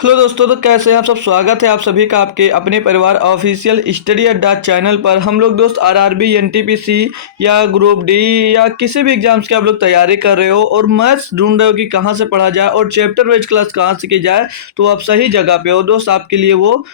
Hello दोस्तों, तो कैसे हैं आप सब। स्वागत है आप सभी का आपके अपने परिवार ऑफिशियल स्टडी अड्डा चैनल पर। हम लोग दोस्त आरआरबी एनटीपीसी या ग्रुप डी या किसी भी एग्जाम्स की आप लोग तैयारी कर रहे हो और मैथ्स ढूंढ रहे हो कि कहाँ से पढ़ा जाए और चैप्टर वाइज क्लास कहाँ से की जाए, तो आप सही जगह पे हो दोस्त। आपके लिए वो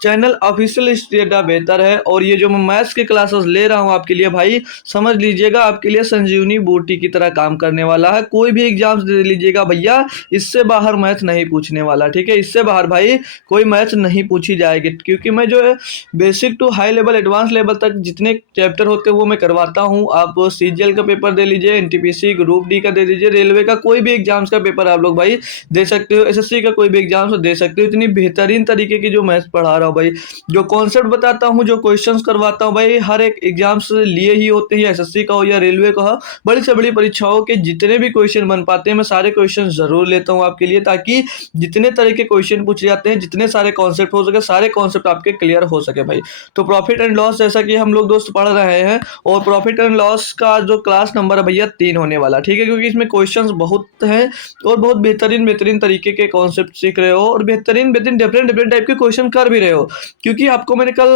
चैनल ऑफिशियल स्टडी अड्डा बेहतर है। और ये जो मैं मैथ्स की क्लासेस ले रहा हूँ आपके लिए भाई, समझ लीजिएगा आपके लिए संजीवनी बूटी की तरह काम करने वाला है। कोई भी एग्जाम्स दे लीजिएगा भैया, इससे बाहर मैथ नहीं पूछने वाला, ठीक है। इससे बाहर भाई कोई मैथ नहीं पूछी जाएगी, क्योंकि मैं जो है basic to high level advance level तक जितने चैप्टर होते हैं वो मैं करवाता हूँ। आप सीजीएल का पेपर दे लीजिए, एनटीपीसी ग्रुप डी का दे दीजिए, रेलवे का कोई भी एग्जाम्स का पेपर आप लोग भाई दे सकते हो, एसएससी का कोई भी एग्जाम्स दे सकते हो। इतनी बेहतरीन तरीके की जो मैथ्स पढ़ा रहा हूँ भाई, जो कॉन्सेप्ट बताता हूँ, जो क्वेश्चंस करवाता हूँ भाई, हर एक एग्जाम्स लिए ही होते हैं, एसएससी का हो या रेलवे का हो। बड़ी से बड़ी परीक्षाओं के जितने भी क्वेश्चन बन पाते हैं मैं सारे क्वेश्चन जरूर लेता हूँ आपके लिए, ताकि जितने तरह के क्वेश्चन पूछे जाते हैं, जितने सारे कॉन्सेप्ट हो सके, सारे कॉन्सेप्ट आपके क्लियर हो सके भाई। तो प्रॉफिट एंड लॉस जैसा कि हम लोग दोस्त पढ़ रहे हैं, और प्रॉफिट एंड लॉस का जो क्लास नंबर है भैया 3 होने वाला, ठीक है। क्योंकि इसमें क्वेश्चंस बहुत हैं और बहुत बेहतरीन बेहतरीन तरीके के कॉन्सेप्ट सीख रहे हो और बेहतरीन बेहतरीन डिफरेंट डिफरेंट टाइप के क्वेश्चन कर भी रहे हो। क्योंकि आपको मैंने कल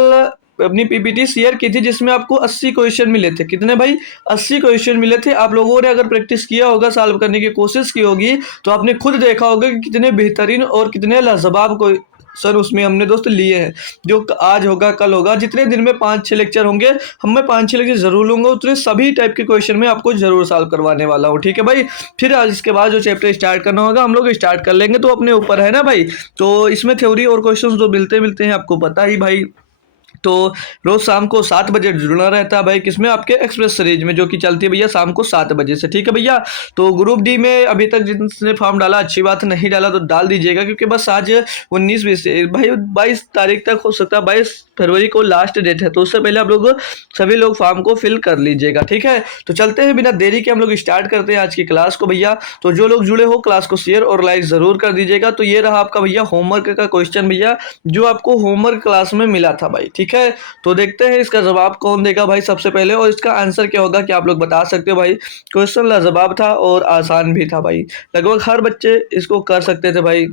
अपनी पीपीटी शेयर की थी जिसमें आपको 80 क्वेश्चन मिले थे। कितने भाई? 80 क्वेश्चन मिले थे। आप लोगों ने अगर प्रैक्टिस किया होगा, सॉल्व करने की कोशिश की होगी, तो आपने खुद देखा होगा कि कितने बेहतरीन और कितने लाजवाब क्वेश्चन उसमें हमने दोस्त लिए हैं। जो आज होगा कल होगा, जितने दिन में 5-6 लेक्चर होंगे, मैं 5-6 लेक्चर जरूर लूंगा, उतने सभी टाइप के क्वेश्चन में आपको जरूर सॉल्व करवाने वाला हूँ, ठीक है भाई। फिर आज इसके बाद जो चैप्टर स्टार्ट करना होगा हम लोग स्टार्ट कर लेंगे, तो अपने ऊपर है ना भाई। तो इसमें थ्योरी और क्वेश्चन तो मिलते मिलते हैं, आपको पता ही भाई। तो रोज शाम को 7 बजे जुड़ना रहता है भाई, किसमें? आपके एक्सप्रेस सीरीज में, जो कि चलती है भैया शाम को 7 बजे से, ठीक है भैया। तो ग्रुप डी में अभी तक जिसने फॉर्म डाला, अच्छी बात है, नहीं डाला तो डाल दीजिएगा, क्योंकि बस आज 19-20 भाई 22 तारीख तक हो सकता है, 22 फरवरी को लास्ट डेट है, तो उससे पहले आप लोग सभी लोग फॉर्म को फिल कर लीजिएगा, ठीक है। तो चलते हैं बिना देरी के, हम लोग स्टार्ट करते हैं आज की क्लास को भैया। तो जो लोग जुड़े हो क्लास को शेयर और लाइक जरूर कर दीजिएगा। तो ये रहा आपका भैया होमवर्क का क्वेश्चन भैया, जो आपको होमवर्क क्लास में मिला था भाई, ठीक है। तो देखते हैं इसका जवाब कौन देगा भाई सबसे पहले, और इसका आंसर क्या होगा कि आप लोग बता सकते हो भाई। क्वेश्चन लाजवाब था और आसान भी था भाई, लगभग हर बच्चे इसको कर सकते थे भाई।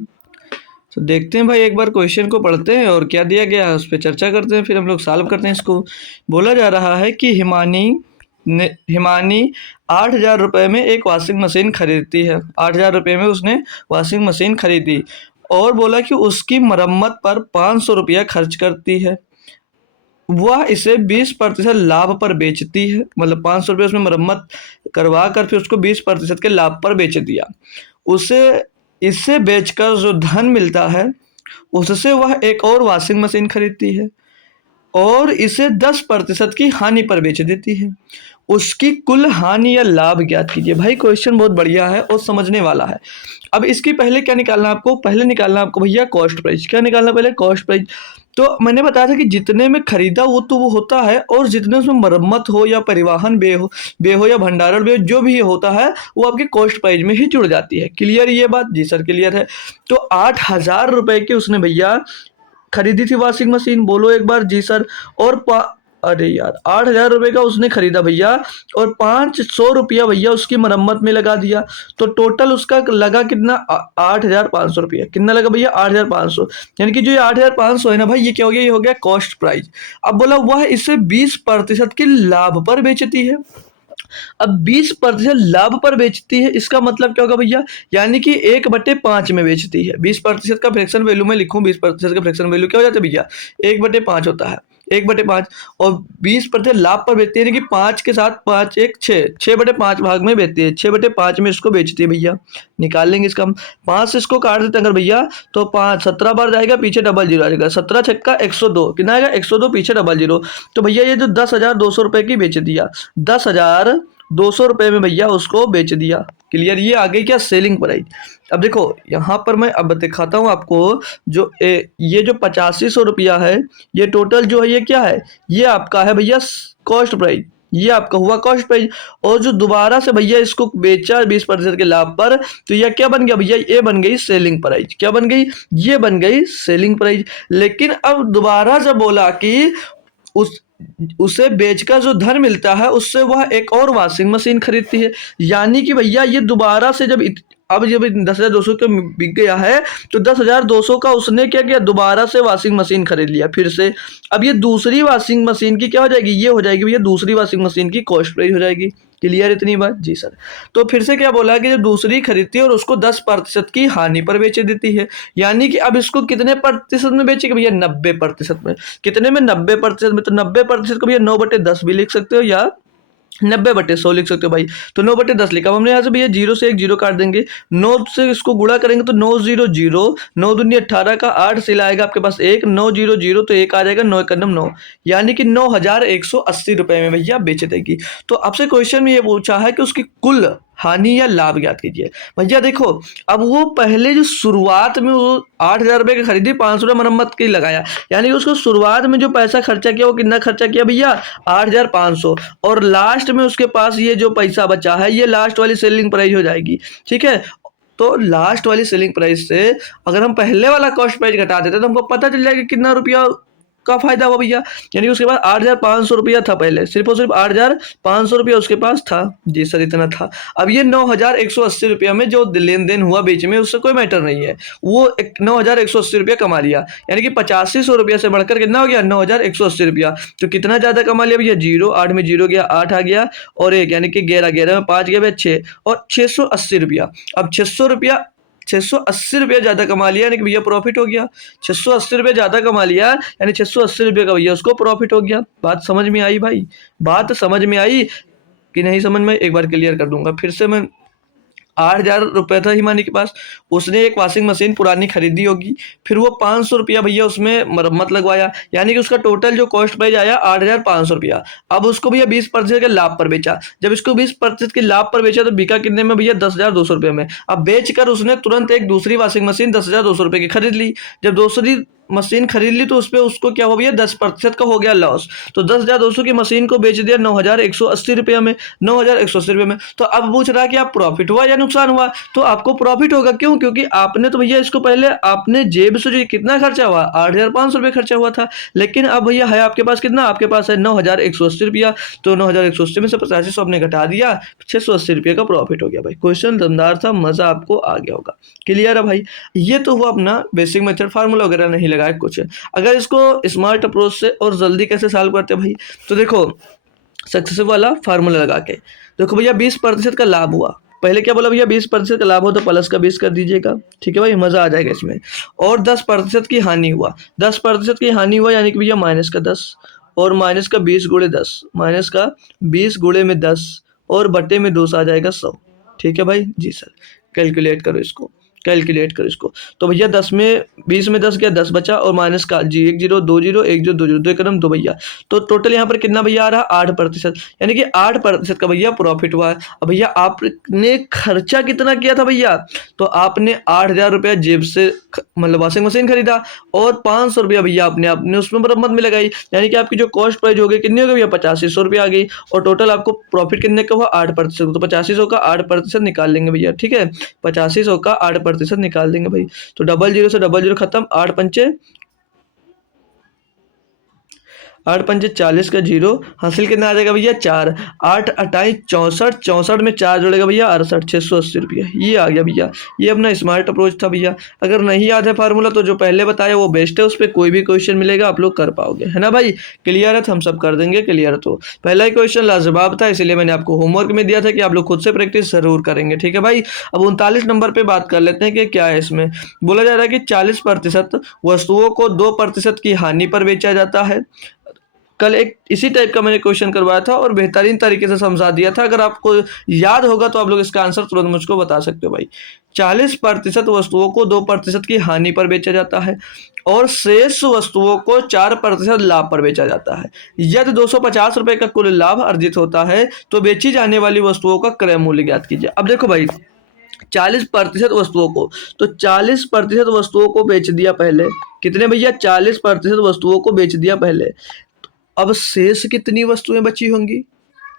तो देखते हैं भाई, एक बार क्वेश्चन को पढ़ते हैं और क्या दिया गया है उस पर चर्चा करते हैं, फिर हम लोग सॉल्व करते हैं इसको। बोला जा रहा है कि हिमानी 8,000 रुपये में एक वॉशिंग मशीन खरीदती है। 8,000 रुपये में उसने वॉशिंग मशीन खरीदी, और बोला कि उसकी मरम्मत पर 500 रुपया खर्च करती है। वह इसे 20% लाभ पर बेचती है, मतलब 500 रुपये उसमें मरम्मत करवा कर फिर उसको 20% के लाभ पर बेच दिया। उसे इससे बेचकर जो धन मिलता है, उससे वह एक और वॉशिंग मशीन खरीदती है और इसे 10% की हानि पर बेच देती है। उसकी कुल हानि या लाभ ज्ञात कीजिए। भाई क्वेश्चन बहुत बढ़िया है और समझने वाला है। अब इसकी पहले क्या निकालना है आपको? पहले निकालना है आपको भैया कॉस्ट प्राइस। क्या निकालना? पहले कॉस्ट प्राइस। तो मैंने बताया था कि जितने में खरीदा वो होता है, और जितने उसमें मरम्मत हो या परिवहन बे हो या भंडारण बे हो, जो भी होता है वो आपके कॉस्ट प्राइस में ही जुड़ जाती है। क्लियर ये बात? जी सर क्लियर है। तो 8,000 रुपए की उसने भैया खरीदी थी वॉशिंग मशीन, बोलो एक बार जी सर। और अरे यार 8,000 रुपये का उसने खरीदा भैया, और 500 रुपया भैया उसकी मरम्मत में लगा दिया। तो टोटल उसका लगा कितना? 8,500 रुपया। कितना लगा भैया? 8,500। यानी कि जो ये 8,500 है ना भाई, ये क्या हो गया? ये हो गया कॉस्ट प्राइस। अब बोला वह इसे 20% के लाभ पर बेचती है। अब 20% लाभ पर बेचती है, इसका मतलब क्या होगा भैया? यानी कि 1/5 में बेचती है। 20% का फ्रैक्शन वैल्यू में लिखूं, 20% का फ्रैक्शन वैल्यू क्या हो जाता है भैया? 1/5 होता है, 1/5। और 20% लाभ पर बेचती है, यानी कि 5 के साथ 5 1 6, 6/5 भाग में बेचती है। 6/5 में इसको बेचती है भैया। निकाल लेंगे इसका हम। 5 से इसको काट देते हैं अगर भैया, तो 5 17 बार जाएगा, पीछे डबल जीरो आ जाएगा। 17 छक्का 102, कितना आएगा? 102, पीछे डबल जीरो। तो भैया ये जो 10,200 रुपए की बेच दिया, 10,200 रुपये में भैया उसको बेच दिया। क्लियर? ये आ गई क्या? Selling price. अब देखो यहाँ पर मैं अब दिखाता हूँ आपको, जो ये जो 8500 रुपया है, ये टोटल जो है ये क्या है? ये आपका है भैया कॉस्ट प्राइस। ये आपका हुआ कॉस्ट प्राइस। और जो दोबारा से भैया इसको बेचा 20% के लाभ पर, तो यह क्या बन गया भैया? ये बन गई सेलिंग प्राइस। क्या बन गई? ये बन गई सेलिंग प्राइस। लेकिन अब दोबारा जब बोला कि उसे बेचकर जो धन मिलता है, उससे वह एक और वॉशिंग मशीन खरीदती है। यानी कि भैया ये दोबारा से जब अब जब 10,200 का बिक गया है तो 10,200 का उसने क्या किया, दोबारा से वॉशिंग मशीन खरीद लिया फिर से। अब ये दूसरी वॉशिंग मशीन की क्या हो जाएगी, ये हो जाएगी भैया दूसरी वॉशिंग मशीन की कॉस्ट प्राइस हो जाएगी। क्लियर इतनी बात? जी सर। तो फिर से क्या बोला कि जब दूसरी खरीदती है और उसको 10% की हानि पर बेच देती है, यानी कि अब इसको कितने प्रतिशत में बेचेगी भैया, 90% में। कितने में, 90% में। तो 90% को भैया 9/10 भी लिख सकते हो या 90/100 लिख सकते हो भाई। तो 9/10 लिखा, अब हमने यहाँ से भैया 0 से एक 0 काट देंगे, 9 से इसको गुणा करेंगे तो 900, 9 दूनी 18 का 8 से लाएगा आपके पास एक, 900 तो एक आ जाएगा, 9 एक 9, यानी कि 9,180 रुपए में भैया बेच देगी। तो आपसे क्वेश्चन में ये पूछा है कि उसकी कुल हानि या लाभ ज्ञात कीजिए। भैया देखो, अब वो पहले जो शुरुआत में वो 8,000 रुपये की खरीदी, 500 रुपये मरम्मत की लगाया, यानी कि उसको शुरुआत में जो पैसा खर्चा किया वो कितना खर्चा किया भैया, 8,500, और लास्ट में उसके पास ये जो पैसा बचा है ये लास्ट वाली सेलिंग प्राइस हो जाएगी। ठीक है, तो लास्ट वाली सेलिंग प्राइस से अगर हम पहले वाला कॉस्ट प्राइस घटा देते तो हमको पता चल जाएगा कितना रुपया का फायदा हुआ भैया। यानी कि उसके पास 8,500 रुपया था पहले, सिर्फ और सिर्फ 8,500 रुपया उसके पास था। जी सर, इतना था। अब ये 9,180 रुपया में जो लेन देन हुआ बीच में, उससे कोई मैटर नहीं है, वो 9,180 रुपया कमा लिया, यानी कि 8500 रुपया से बढ़कर कितना हो गया, 9,180 रुपया। तो कितना ज्यादा कमा लिया भैया, 0, 8 में 0 गया, 8 आ गया, और 1 यानी कि 11, 11 में 5 गया भैया 6, और 680 रुपया। अब 680 रुपया ज्यादा कमा लिया, यानी कि भैया प्रॉफिट हो गया। 680 रुपया ज्यादा कमा लिया, यानी 680 रुपये का भैया उसको प्रॉफिट हो गया। बात समझ में आई भाई? बात समझ में आई कि नहीं समझ में? एक बार क्लियर कर दूंगा फिर से मैं। 8,000 रुपये था हिमानी के पास, उसने एक वॉशिंग मशीन पुरानी खरीदी होगी, फिर वो 500 रुपया भैया उसमें मरम्मत लगवाया, यानी कि उसका टोटल जो कॉस्ट प्राइस आया 8,500 रुपया। अब उसको भैया 20% के लाभ पर बेचा। जब इसको 20% के लाभ पर बेचा तो बिका कितने में भैया, 10,200 रुपये में। अब बेचकर उसने तुरंत एक दूसरी वॉशिंग मशीन 10,200 रुपये की खरीद ली। जब दूसरी मशीन खरीद ली तो उसपे उसको क्या हो भैया, 10% का हो गया लॉस। तो 10,200 की मशीन को बेच दिया 9,180 रुपये में, 9,180 रुपये में। तो अब पूछ रहा है कि आप प्रॉफिट हुआ या नुकसान हुआ, तो आपको प्रॉफिट होगा। क्यों? क्योंकि आपने तो भैया इसको पहले आपने जेब से जो कितना खर्चा हुआ, 8,500 रुपये खर्चा हुआ था, लेकिन अब भैया है आपके पास कितना, आपके पास है 9,180 रुपया। तो 9,180 में से 8500 आपने घटा दिया, 680 रुपये का प्रॉफिट हो गया भाई। क्वेश्चन दमदार था, मजा आपको आ गया होगा। क्लियर है भाई? ये तो हुआ अपना बेसिक मेथड, फार्मूला वगैरह नहीं लगाया कुछ। अगर इसको स्मार्ट अप्रोच से और जल्दी कैसे सॉल्व करते हैं भाई, तो देखो सक्सेसिव वाला फार्मूला लगा के देखो भैया, 20% का लाभ हुआ। पहले क्या बोला भैया, 20% का लाभ हो तो प्लस का 20 कर दीजिएगा, ठीक है भाई, मजा आ जाएगा इसमें। और 10% की हानि हुआ, 10% की हानि हुआ, यानी कि भैया माइनस का 10, और माइनस का 20 गुणे 10, माइनस का 20 गुणे में 10, और बटे में 2 आ जाएगा 100। ठीक है भाई? जी सर। कैलकुलेट करो इसको, कैलकुलेट करो इसको। तो भैया 10 में 20 में 10 गया, 10 बचा, और माइनस का जी 1 0 2 0 1 0 2 0 2 कदम 2 भैया। तो टोटल यहाँ पर कितना भैया आ रहा, 8%, यानी कि 8% का भैया प्रॉफिट हुआ है। अब भैया आपने खर्चा कितना किया था भैया, तो आपने 8,000 रुपया जेब से मतलब वॉशिंग मशीन खरीदा, और 500 रुपया भैया आपने उसमें मरम्मत में लगाई, यानी कि आपकी जो कॉस्ट प्राइस हो गई कितनी हो गई भैया, 8500 रुपया आ गई, और टोटल आपको प्रॉफिट कितने का हुआ, 8%। तो 8500 का 8% निकाल लेंगे भैया, ठीक है, 8500 का 8% निकाल देंगे भाई। तो 00 से 00 खत्म, 8 पंचे 40 का 0, हासिल कितना आ जाएगा भैया, 4, 8 28 64, 64 में 4 जोड़ेगा भैया 68, 680 रुपया। ये आ गया भैया, ये अपना स्मार्ट अप्रोच था भैया। अगर नहीं याद है फार्मूला तो जो पहले बताया वो बेस्ट है, उस पर कोई भी क्वेश्चन मिलेगा आप लोग कर पाओगे, है ना भाई? क्लियर है? तो हम सब कर देंगे क्लियर। तो पहला ही क्वेश्चन लाजवाब था, इसलिए मैंने आपको होमवर्क में दिया था कि आप लोग खुद से प्रैक्टिस जरूर करेंगे, ठीक है भाई? अब 39 नंबर पे बात कर लेते हैं कि क्या है इसमें। बोला जा रहा है कि 40% वस्तुओं को 2% की हानि पर बेचा जाता है। कल एक इसी टाइप का मैंने क्वेश्चन करवाया था और बेहतरीन तरीके से समझा दिया था। अगर आपको याद होगा तो आप लोग इसका आंसर तुरंत मुझको बता सकते हो भाई। 40% वस्तुओं को 2% की हानि पर बेचा जाता है, और शेष वस्तुओं को 4% लाभ पर बेचा जाता है। यदि 250 रुपए का कुल लाभ अर्जित होता है तो बेची जाने वाली वस्तुओं का क्रय मूल्य ज्ञात कीजिए। अब देखो भाई, 40% वस्तुओं को, तो 40% वस्तुओं को बेच दिया पहले, कितने भैया, 40% वस्तुओं को बेच दिया पहले। अब शेष कितनी वस्तुएं बची होंगी,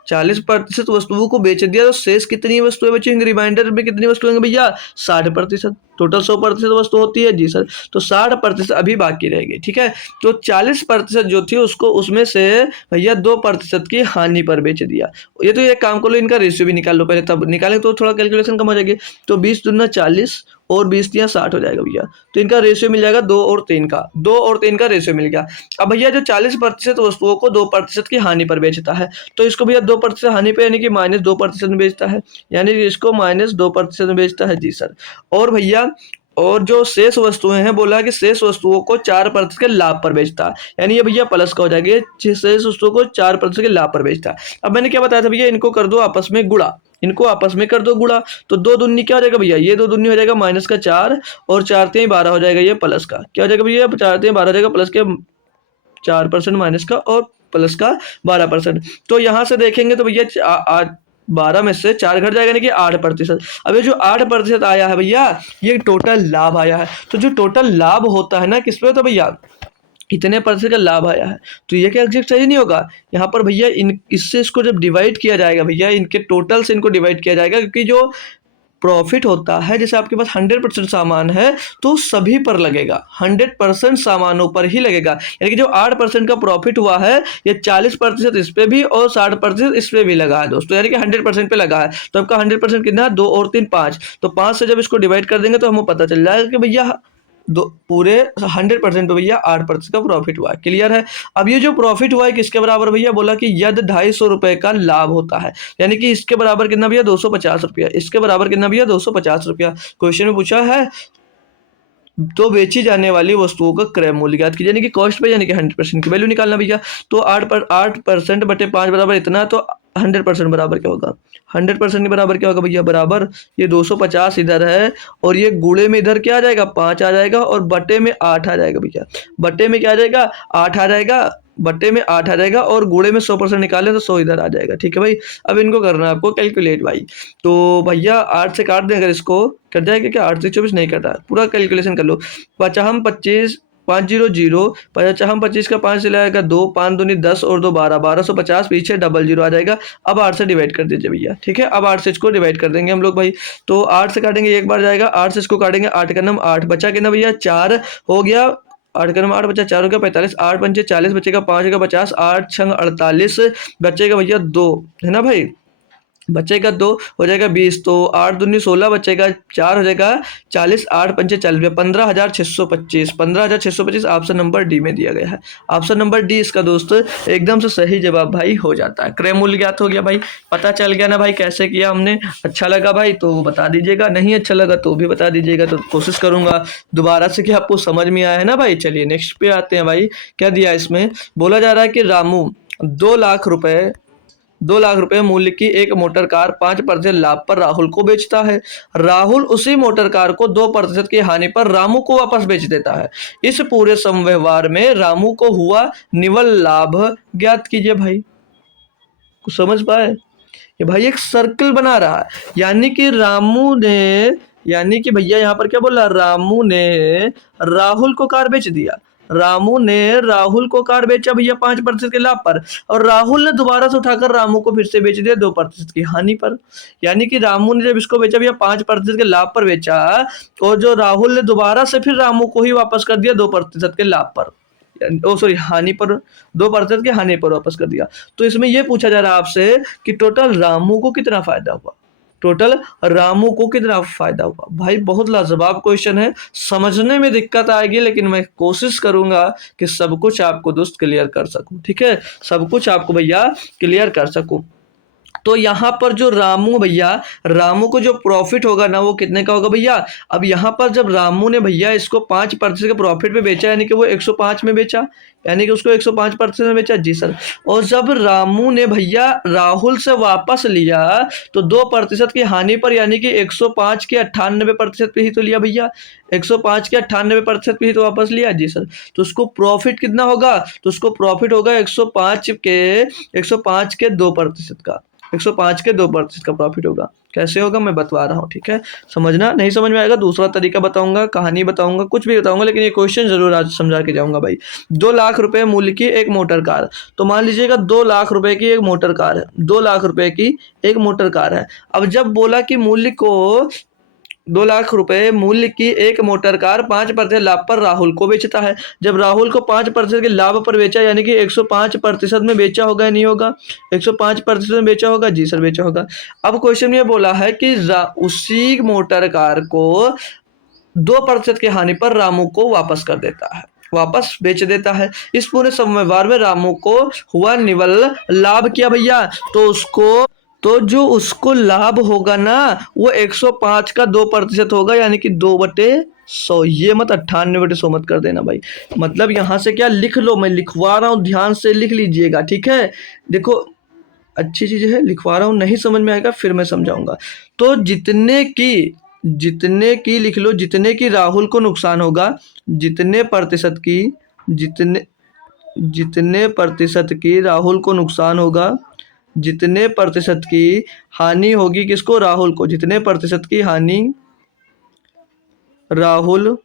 40% वस्तुओं को बेच दिया तो शेष कितनी वस्तुएं बची होंगी, रिमाइंडर में कितनी वस्तुएं होंगी भैया, 60%। टोटल 100% वस्तु होती है जी सर। तो 60% अभी बाकी रहेगी, ठीक है। तो 40% जो थी उसको उसमें से भैया 2% की हानि पर बेच दिया। ये तो एक काम कर लो, इनका रेशियो भी निकाल लो पहले, तब निकालेंगे तो थोड़ा कैलकुलेशन कम हो जाएगी। तो 20 दूना 40 और 20 दिया 60 हो जाएगा भैया। तो इनका रेशियो मिल जाएगा 2 और 3 का, 2 और 3 का रेशियो मिल गया। अब भैया जो 40% वस्तुओं को 2% की हानि पर बेचता है, तो इसको भैया 2% हानि पे यानी कि -2% में बेचता है, यानी कि इसको -2% में बेचता है जी सर। और भैया और जो शेष वस्तुएं हैं, बोला कि शेष वस्तुओं को 4% के लाभ पर बेचता है, यानी ये भैया प्लस का हो जाएगा, शेष वस्तुओं को 4% के लाभ पर बेचता है। अब मैंने क्या बताया था भैया, इनको कर दो आपस में गुणा, इनको आपस में कर दो गुणा, तो 2 दूनी क्या हो जाएगा भैया, ये 2 दूनी हो जाएगा -4 और 4×3 12 हो जाएगा, ये प्लस का क्या हो जाएगा भैया, 4×3 12 हो जाएगा प्लस के 4% माइनस का और प्लस का 12%। तो यहाँ से देखेंगे तो भैया 12 में से 4 घट जाएगा, यानी कि 8%। अब ये जो 8% आया है भैया, ये टोटल लाभ आया है। तो जो टोटल लाभ होता है ना किस पे, तो भैया इतने % का लाभ आया है। तो ये क्या एग्जैक्ट सही नहीं होगा, यहाँ पर भैया इन इससे इसको जब डिवाइड किया जाएगा भैया, इनके टोटल से इनको डिवाइड किया जाएगा, क्योंकि जो प्रॉफिट होता है, जैसे आपके पास 100% सामान है तो सभी पर लगेगा, 100% सामानों पर ही लगेगा। यानी कि जो 8% का प्रॉफिट हुआ है, ये 40% इस पे भी और 60% इस पे भी लगा है दोस्तों, यानी कि 100% पे लगा है। तो आपका 100% कितना है, 2 और 3 5, तो 5 से जब इसको डिवाइड कर देंगे तो हमें पता चल जाएगा कि भैया दो पूरे 100% पे भैया 8% का प्रॉफिट हुआ है। क्लियर है। अब ये जो प्रॉफिट हुआ है किसके बराबर भैया, बोला कि यदि 250 रुपए का लाभ होता है, यानी कि इसके बराबर कितना भैया, 250 रुपया, इसके बराबर कितना भैया, 250 रुपया। क्वेश्चन में पूछा है तो बेची जाने वाली वस्तुओं का क्रय मूल्य ज्ञात कीजिए, यानी कि कॉस्ट पे, यानी कि 100% की वैल्यू निकालना भैया। तो 8% बटे 5 बराबर इतना, तो 100% बराबर क्या होगा, 100% के बराबर क्या होगा भैया, बराबर ये 250 इधर है और ये गुणे में इधर क्या आ जाएगा, 5 आ जाएगा और बटे में 8 आ जाएगा भैया। बटे में क्या आ जाएगा, 8 आ जाएगा, बटे में 8 आ जाएगा और गुणे में 100% निकालें तो 100 इधर आ जाएगा। ठीक है भाई। अब इनको करना है आपको कैलकुलेट भाई। तो भैया 8 से काट दें, अगर इसको कट जाएगा क्या, 8 से 24 नहीं कटा, पूरा कैलकुलेशन कर लो। 55 25 500 55 25 का 5 से लाएगा 2, 5 दूनी 10 और 2 12, 1250 पीछे 00 आ जाएगा। अब 8 से डिवाइड कर दीजिए भैया, ठीक है। अब 8 से इसको डिवाइड कर देंगे हम लोग भाई। तो 8 से काटेंगे एक बार जाएगा, 8 से इसको काटेंगे, 8 का नम 8 बचा कितना भैया, 4 हो गया, 8 का नम 8 बचा, 4 हो गया 45, 8 पंचे 40 बचेगा, 5 का 50, 8 छंग 48 बचेगा भैया 2, है ना भाई, बचेगा 2 हो जाएगा 20, तो 8 दूनी 16 बचेगा, 4 हो जाएगा 40, 8 पंचे 40, 15,625, 15,625 ऑप्शन नंबर डी में दिया गया है। ऑप्शन नंबर डी इसका दोस्त एकदम से सही जवाब भाई हो जाता है। क्रय मूल्य ज्ञात हो गया भाई, पता चल गया ना भाई कैसे किया हमने। अच्छा लगा भाई तो बता दीजिएगा, नहीं अच्छा लगा तो भी बता दीजिएगा, तो कोशिश करूंगा दोबारा से कि आपको समझ में आया है ना भाई। चलिए नेक्स्ट पे आते हैं भाई। क्या दिया इसमें, बोला जा रहा है कि रामू 2 लाख रुपए मूल्य की एक मोटर कार 5% लाभ पर राहुल को बेचता है। राहुल उसी मोटर कार को 2% की हानि पर रामू को वापस बेच देता है। इस पूरे समव्यवहार में रामू को हुआ निव्वल लाभ ज्ञात कीजिए भाई। कुछ समझ पाए, ये भाई एक सर्कल बना रहा है, यानी कि रामू ने, यानी कि भैया यहाँ पर क्या बोला, रामू ने राहुल को कार बेच दिया, रामू ने राहुल को कार बेचा भैया 5% के लाभ पर, और राहुल ने दोबारा से उठाकर रामू को फिर से बेच दिया 2% की हानि पर। यानी कि रामू ने जब इसको बेचा भैया 5% के लाभ पर बेचा, और जो राहुल ने दोबारा से फिर रामू को ही वापस कर दिया 2% के लाभ पर, ओ सॉरी हानि पर, 2% के हानि पर वापस कर दिया। तो इसमें यह पूछा जा रहा है आपसे कि टोटल रामू को कितना फायदा हुआ, टोटल रामू को कितना फायदा हुआ। भाई बहुत लाजवाब क्वेश्चन है, समझने में दिक्कत आएगी लेकिन मैं कोशिश करूंगा कि सब कुछ आपको दोस्त क्लियर कर सकूं, ठीक है, सब कुछ आपको भैया क्लियर कर सकूं। तो यहाँ पर जो रामू भैया, रामू को जो प्रॉफिट होगा ना वो कितने का होगा भैया। अब यहाँ पर जब रामू ने भैया इसको 5% के प्रॉफिट पे बेचा, यानी कि वो 105 में बेचा, यानी कि उसको 105% में बेचा जी सर। और जब रामू ने भैया राहुल से वापस लिया तो 2% की हानि पर, यानी कि 105 के 98% पे ही तो लिया भैया, 105 के 98% पे ही तो वापस लिया जी सर। तो उसको प्रॉफिट कितना होगा, तो उसको प्रॉफिट होगा 105 के 2% का, 105 के 2% का प्रॉफिट होगा। कैसे होगा मैं बतवा रहा हूँ, ठीक है, समझना। नहीं समझ में आएगा दूसरा तरीका बताऊंगा, कहानी बताऊंगा, कुछ भी बताऊंगा, लेकिन ये क्वेश्चन जरूर आज समझा के जाऊंगा भाई। 2 लाख रुपए मूल्य की एक मोटर कार, तो मान लीजिएगा 2 लाख रुपए की एक मोटर कार है, 2 लाख रुपए की एक मोटर कार है। अब जब बोला कि मूल्य को 2 लाख रुपए मूल्य की एक मोटर कार 5% लाभ पर राहुल को बेचता है। जब राहुल को 5% के लाभ पर बेचा, यानी कि 105% में बेचा होगा या नहीं होगा? 105% में बेचा होगा, जी सर बेचा होगा। अब क्वेश्चन ये बोला है कि उसी मोटर कार को 2% की हानि पर रामू को वापस कर देता है, वापस बेच देता है। इस पूरे समयवार में रामू को हुआ निवल लाभ किया भैया, तो जो उसको लाभ होगा ना वो 105 का 2% होगा, यानी कि 2/100। ये मत 98/100 मत कर देना भाई। मतलब यहाँ से क्या लिख लो, मैं लिखवा रहा हूँ, ध्यान से लिख लीजिएगा, ठीक है। देखो अच्छी चीज है, लिखवा रहा हूँ, नहीं समझ में आएगा फिर मैं समझाऊंगा। तो जितने की लिख लो, जितने की राहुल को नुकसान होगा, जितने प्रतिशत की जितने जितने प्रतिशत की राहुल को नुकसान होगा, जितने प्रतिशत की हानि होगी किसको? राहुल को। जितने प्रतिशत की हानि राहुल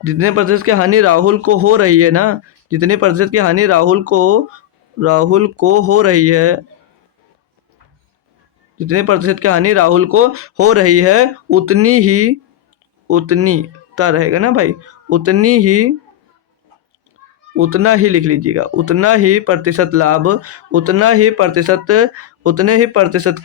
जितने प्रतिशत की हानि राहुल को हो रही है ना, जितने प्रतिशत की हानि राहुल को हो रही है, जितने प्रतिशत की हानि राहुल को हो रही है, उतनी ता रहेगा ना भाई, उतना ही लिख लीजिएगा, उतना ही प्रतिशत लाभ, उतने ही प्रतिशत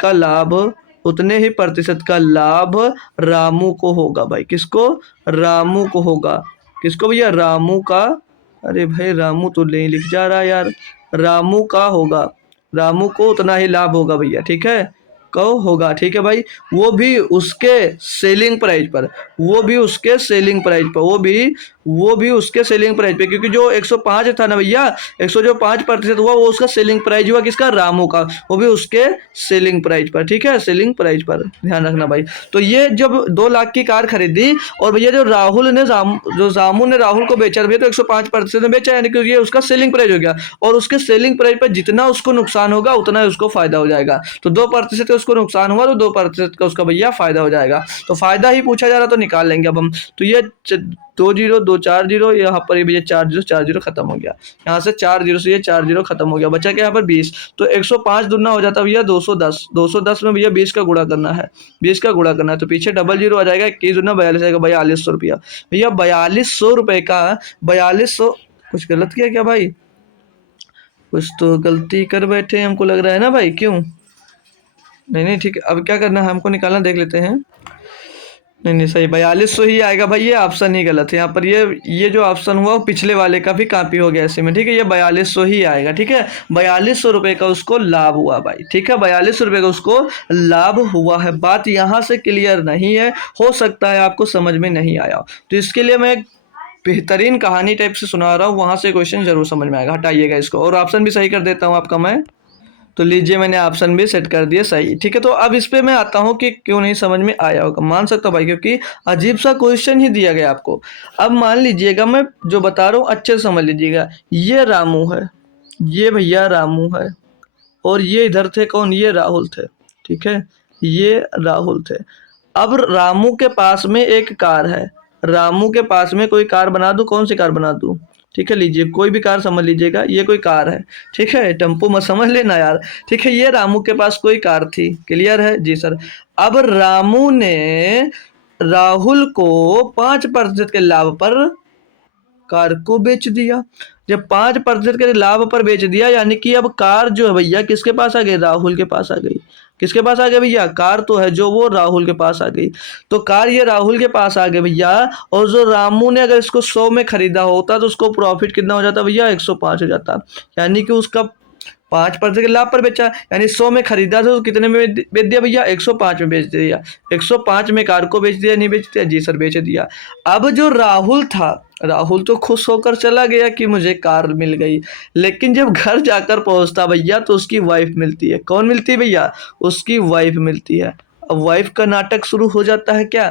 का लाभ, उतने ही प्रतिशत का लाभ रामू को होगा भाई। किसको? रामू को होगा। किसको भैया? रामू का। अरे भाई रामू तो नहीं लिख जा रहा यार, रामू का होगा, रामू को उतना ही लाभ होगा भैया, ठीक है, को होगा, ठीक है भाई। वो भी उसके सेलिंग प्राइस पर, वो भी उसके सेलिंग प्राइस पर, वो भी उसके सेलिंग प्राइस पे, क्योंकि जो 105 था ना भैया, 105% हुआ वो उसका सेलिंग प्राइस हुआ, किसका? रामू का, वो भी उसके सेलिंग प्राइस पर, ठीक है, सेलिंग प्राइस पर ध्यान रखना भाई। तो ये जब 2 लाख की कार खरीदी और भैया जो रामू ने राहुल को बेचा भैया, तो 105% में बेचा, यानी कि ये उसका सेलिंग प्राइस हो गया, और उसके सेलिंग प्राइस पर जितना उसको नुकसान होगा उतना उसको फायदा हो जाएगा। तो 2% का उसको नुकसान हुआ तो 2% का उसका भैया फायदा हो जाएगा। तो फायदा ही पूछा जा रहा तो निकाल लेंगे अब हम। तो ये 2 0 2 4 0, यहाँ पर ये भैया 4 0 खत्म हो गया, यहाँ से 4 0 से ये 4 0 खत्म हो गया, बचा क्या यहाँ पर 20। तो 105 दुना हो जाता भैया 210, 210 में भैया 20 का गुणा करना है, 20 का गुणा करना है, तो पीछे डबल 0 आ जाएगा, 21 दुना 42 आएगा, 4200 रुपया भैया, 4200 रुपए का 4200। कुछ गलत किया क्या भाई? कुछ तो गलती कर बैठे हमको लग रहा है ना भाई, क्यों? नहीं ठीक है, अब क्या करना है हमको, निकालना देख लेते हैं। नहीं सही 4200 ही आएगा भाई, ये ऑप्शन ही गलत है यहाँ पर। ये जो ऑप्शन हुआ वो पिछले वाले का भी कॉपी हो गया ऐसे में, ठीक है, ये 4200 ही आएगा, ठीक है। 4200 रुपये का उसको लाभ हुआ भाई, ठीक है, 4200 रुपये का उसको लाभ हुआ है। बात यहाँ से क्लियर नहीं है, हो सकता है आपको समझ में नहीं आया, तो इसके लिए मैं बेहतरीन कहानी टाइप से सुना रहा हूँ, वहां से क्वेश्चन जरूर समझ में आएगा। हटाइएगा इसको, और ऑप्शन भी सही कर देता हूँ आपका मैं। तो लीजिए मैंने ऑप्शन भी सेट कर दिया सही, ठीक है। तो अब इस पे मैं आता हूँ कि क्यों नहीं समझ में आया होगा, मान सकता हूँ भाई, क्योंकि अजीब सा क्वेश्चन ही दिया गया आपको। अब मान लीजिएगा, मैं जो बता रहा हूँ अच्छे से समझ लीजिएगा। ये रामू है, ये भैया रामू है, और ये इधर थे कौन? ये राहुल थे, ठीक है, ये राहुल थे। अब रामू के पास में एक कार है, रामू के पास में कोई कार बना दूं, कौन सी कार बना दूं? ठीक है, लीजिए कोई भी कार समझ लीजिएगा, ये कोई कार है, ठीक है, टेम्पो मत समझ लेना यार, ठीक है। ये रामू के पास कोई कार थी, क्लियर है जी सर। अब रामू ने राहुल को 5% के लाभ पर कार को बेच दिया। जब 5% के लाभ पर बेच दिया, यानी कि अब कार जो है भैया किसके पास आ गई? राहुल के पास आ गई। किसके पास आ गई भैया? कार तो है जो वो राहुल के पास आ गई, तो कार ये राहुल के पास आ गई भैया। और जो रामू ने अगर इसको 100 में खरीदा होता तो उसको प्रॉफिट कितना हो जाता भैया? 105 हो जाता, यानी कि उसका 5% के लाभ पर बेचा, यानी 100 में खरीदा था तो कितने में बेच दिया भैया? 105 में बेच दिया। 105 में कार को बेच दिया, नहीं बेच दिया? जी सर बेच दिया। अब जो राहुल था, राहुल तो खुश होकर चला गया कि मुझे कार मिल गई, लेकिन जब घर जाकर पहुंचता भैया तो उसकी वाइफ मिलती है। कौन मिलती है भैया? उसकी वाइफ मिलती है। अब वाइफ का नाटक शुरू हो जाता है क्या,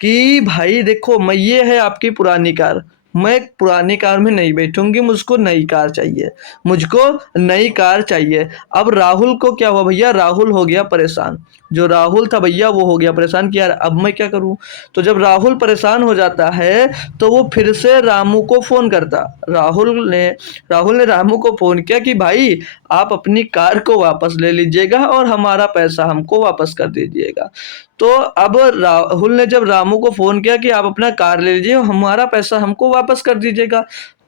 कि भाई देखो मैं, ये है आपकी पुरानी कार, मैं पुरानी कार में नहीं बैठूंगी, मुझको नई कार चाहिए, मुझको नई कार चाहिए। अब राहुल को क्या हुआ भैया? राहुल हो गया परेशान। जो राहुल था भैया वो हो गया परेशान कि यार अब मैं क्या करूं। तो जब राहुल परेशान हो जाता है तो वो फिर से रामू को फोन करता। राहुल ने रामू को फोन किया कि भाई आप अपनी कार को वापस ले लीजिएगा और हमारा पैसा हमको वापस कर दीजिएगा। तो अब राहुल ने जब रामू को फ़ोन किया कि आप अपना कार ले लीजिए और हमारा पैसा हमको वापस कर दीजिएगा,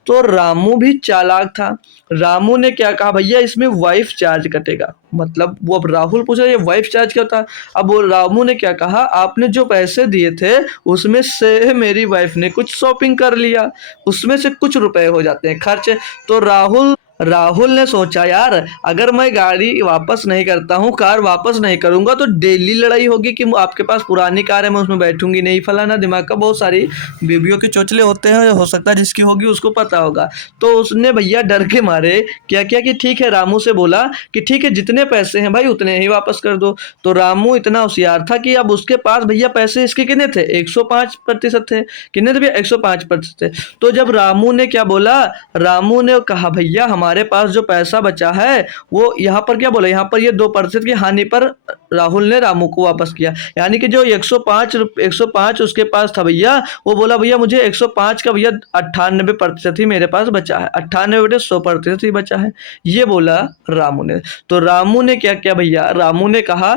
तो रामू भी चालाक था। रामू ने क्या कहा, भैया इसमें वाइफ चार्ज कटेगा। मतलब वो अब राहुल पूछ रहा है ये वाइफ चार्ज क्या होता है। अब वो रामू ने क्या कहा, आपने जो पैसे दिए थे उसमें से मेरी वाइफ ने कुछ शॉपिंग कर लिया, उसमें से कुछ रुपए हो जाते हैं खर्च। तो राहुल राहुल ने सोचा यार अगर मैं गाड़ी वापस नहीं करता हूँ, कार वापस नहीं करूंगा तो डेली लड़ाई होगी कि आपके पास पुरानी कार है मैं उसमें बैठूंगी नहीं, फलाना दिमाग का बहुत सारी बीवियों के चोचले होते हैं, हो सकता है जिसकी होगी उसको पता होगा। तो उसने भैया डर के मारे क्या किया कि ठीक है, रामू से बोला कि ठीक है जितने पैसे हैं भाई उतने ही वापस कर दो। तो रामू इतना होशियार था कि अब उसके पास भैया पैसे इसके कितने थे, 105% थे। कितने थे भैया, 105% थे। तो जब रामू ने क्या बोला, रामू ने कहा भैया हमारे पास जो पैसा बचा है वो यहाँ पर क्या बोला, यहाँ पर ये 2% की हानि पर राहुल ने रामू को वापस किया। यानी कि जो 105 उसके पास था भैया, वो बोला भैया मुझे 105 का भैया 98% ही मेरे पास बचा है, 98/100% ही बचा है, ये बोला रामू ने। तो रामू ने क्या किया भैया, रामू ने कहा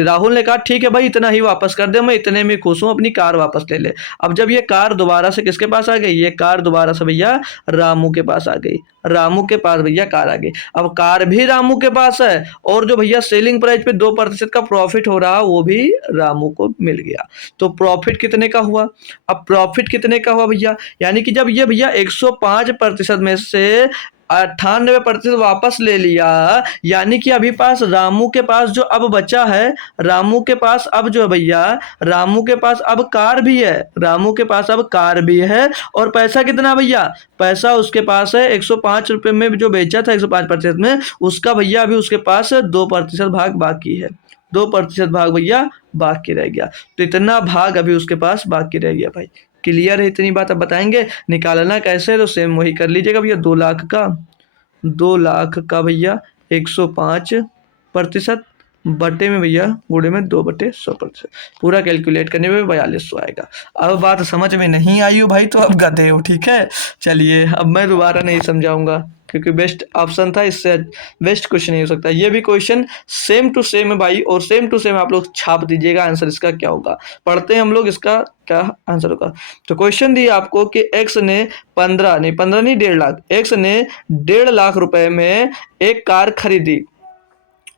राहुल ने कहा ठीक है भाई इतना ही वापस कर दे, मैं इतने में खुश हूँ, अपनी कार वापस ले ले। अब जब ये कार दोबारा से किसके पास आ गई, ये कार दोबारा से भैया रामू के पास आ गई। रामू के पास भैया कार आ गई। अब कार भी रामू के पास है और जो भैया सेलिंग प्राइस पे 2% का प्रॉफिट हो रहा वो भी रामू को मिल गया। तो प्रॉफिट कितने का हुआ, अब प्रॉफिट कितने का हुआ भैया, यानी कि जब ये भैया 105% में से 98% वापस ले लिया, यानी कि अभी पास रामू के पास जो अब बचा है, रामू के पास अब जो है भैया, रामू के पास अब कार भी है, रामू के पास अब कार भी है और पैसा कितना भैया, पैसा उसके पास है 105 रुपये में जो बेचा था 105% में, उसका भैया अभी उसके पास 2% भाग बाकी है, 2% भाग भैया बाकी रह गया। तो इतना भाग अभी उसके पास बाकी रह गया भाई। क्लियर है, इतनी बात अब बताएंगे। निकालना कैसे, तो सेम वही कर लीजिएगा भैया, 2 लाख का भैया 105% बटे में भैया गुणे में 2/100%, पूरा कैलकुलेट करने में 4200 आएगा। अब बात समझ में नहीं आई हो भाई तो अब गधे हो, ठीक है। चलिए अब मैं दोबारा नहीं समझाऊंगा क्योंकि बेस्ट ऑप्शन था, इससे बेस्ट क्वेश्चन नहीं हो सकता। ये भी क्वेश्चन सेम टू सेम है भाई, और सेम टू सेम आप लोग छाप दीजिएगा आंसर इसका क्या होगा। पढ़ते हैं हम लोग इसका क्या आंसर होगा। तो क्वेश्चन दिया आपको कि एक्स ने 15 नहीं 1.5 लाख, एक्स ने 1.5 लाख रुपए में एक कार खरीदी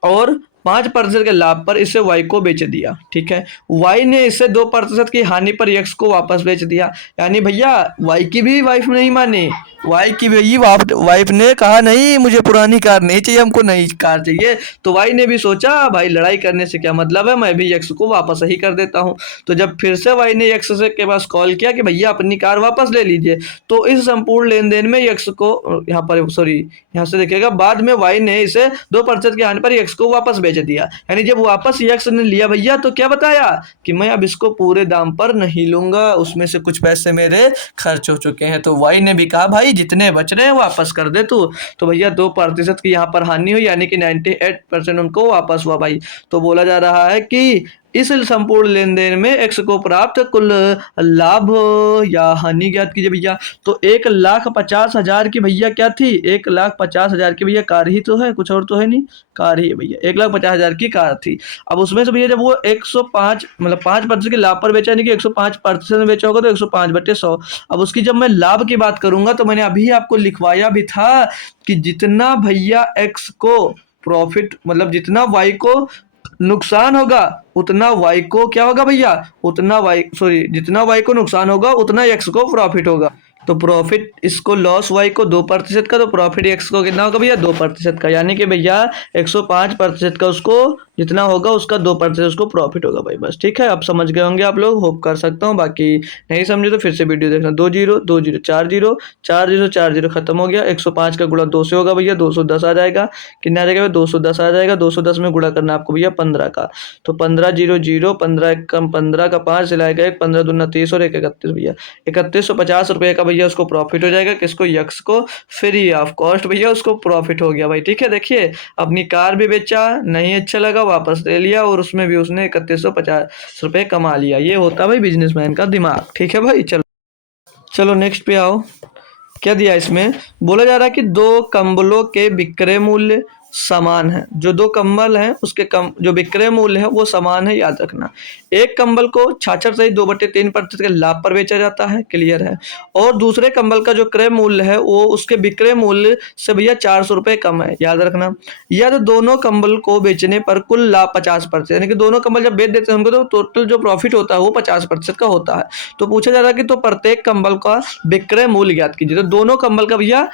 और 5% के लाभ पर इसे वाई को बेच दिया, ठीक है। वाई ने इसे 2% की हानि पर एक्स को वापस बेच दिया। यानी भैया वाई की भी वाइफ नहीं मानी, वाई की भी वाइफ ने कहा नहीं मुझे पुरानी कार नहीं चाहिए, हमको नई कार चाहिए। तो वाई ने भी सोचा भाई लड़ाई करने से क्या मतलब है, मैं भी एक्स को वापस ही कर देता हूँ। तो जब फिर से वाई ने एक्स से के पास कॉल किया कि भैया अपनी कार वापस ले लीजिए, तो इस संपूर्ण लेन देन में एक्स को यहाँ पर यहाँ से देखिएगा बाद में वाई ने इसे 2% के हानि पर एक्स को वापस बेच दिया। यानी जब वापस एक्स ने लिया भैया तो क्या बताया कि मैं अब इसको पूरे दाम पर नहीं लूंगा, उसमें से कुछ पैसे मेरे खर्च हो चुके हैं। तो वाई ने भी कहा भाई जितने बच रहे हैं वापस कर दे तू। तो भैया 2% की यहाँ पर हानि हुई, यानी कि 98% उनको वापस हुआ भाई। तो बोला जा रहा है कि इस संपूर्ण लेन देन में एक्स को प्राप्त कुल लाभ या हानि ज्ञात कीजिए भैया। तो 1,50,000 की भैया क्या थी, 1,50,000 की भैया कार ही तो है, कुछ और तो है नहीं, कार ही है भैया, 1,50,000 की कार थी। अब उसमें से भैया जब वो 105 मतलब 5% के लाभ पर बेचा, यानी कि 105% में बेचा होगा तो 105/100। अब उसकी जब मैं लाभ की बात करूंगा तो मैंने अभी आपको लिखवाया भी था कि जितना भैया एक्स को प्रॉफिट मतलब जितना वाई को नुकसान होगा उतना वाई को क्या होगा भैया, जितना वाई को नुकसान होगा उतना एक्स को प्रॉफिट होगा। तो प्रॉफिट इसको लॉस वाई को 2% का, तो प्रॉफिट एक्स को कितना होगा भैया 2% का। यानी कि भैया 105% का उसको जितना होगा उसका 2% उसको प्रॉफिट होगा भाई। बस ठीक है, अब समझ गए होंगे आप लोग, होप कर सकता हूँ। बाकी नहीं समझे तो फिर से वीडियो देखना। 2 0 2 0 4 0 4 0 4 0 खत्म हो गया। 105 का गुणा 2 से होगा भैया, 210 आ जाएगा। कितना आ जाएगा, 210 आ जाएगा। 210 में गुणा करना आपको भैया 15 का, तो 15 0 0 15 कम 15 का 5 सिलाएगा 1, 15 दूना 30 और 1 31 भैया 3150 रुपये का भैया उसको प्रॉफिट हो जाएगा। किसको, यक्स को, फ्री ऑफ कॉस्ट भैया उसको प्रॉफिट हो गया भाई। ठीक है, देखिए अपनी कार भी बेचा, नहीं अच्छा लगा वापस ले लिया और उसमें भी उसने 3150 रुपये कमा लिया। ये होता भाई बिजनेसमैन का दिमाग। ठीक है भाई, चलो नेक्स्ट पे आओ। क्या दिया इसमें, बोला जा रहा है कि 2 कंबलों के विक्रय मूल्य समान है। जो दो कंबल हैं उसके जो विक्रय मूल्य है वो समान है, याद रखना। एक कंबल को 66 सही 2/3% के लाभ पर बेचा जाता है, क्लियर है। और दूसरे कंबल का जो क्रय मूल्य है वो उसके विक्रय मूल्य से भैया 400 रुपये कम है, याद रखना। या तो दोनों कंबल को बेचने पर कुल लाभ 50%, यानी कि दोनों कंबल जब बेच देते हैं उनको तो टोटल जो प्रॉफिट होता है वो 50% का होता है। तो पूछा जा रहा है कि तो प्रत्येक कंबल का विक्रय मूल्य ज्ञात कीजिए। तो दोनों कंबल का भैया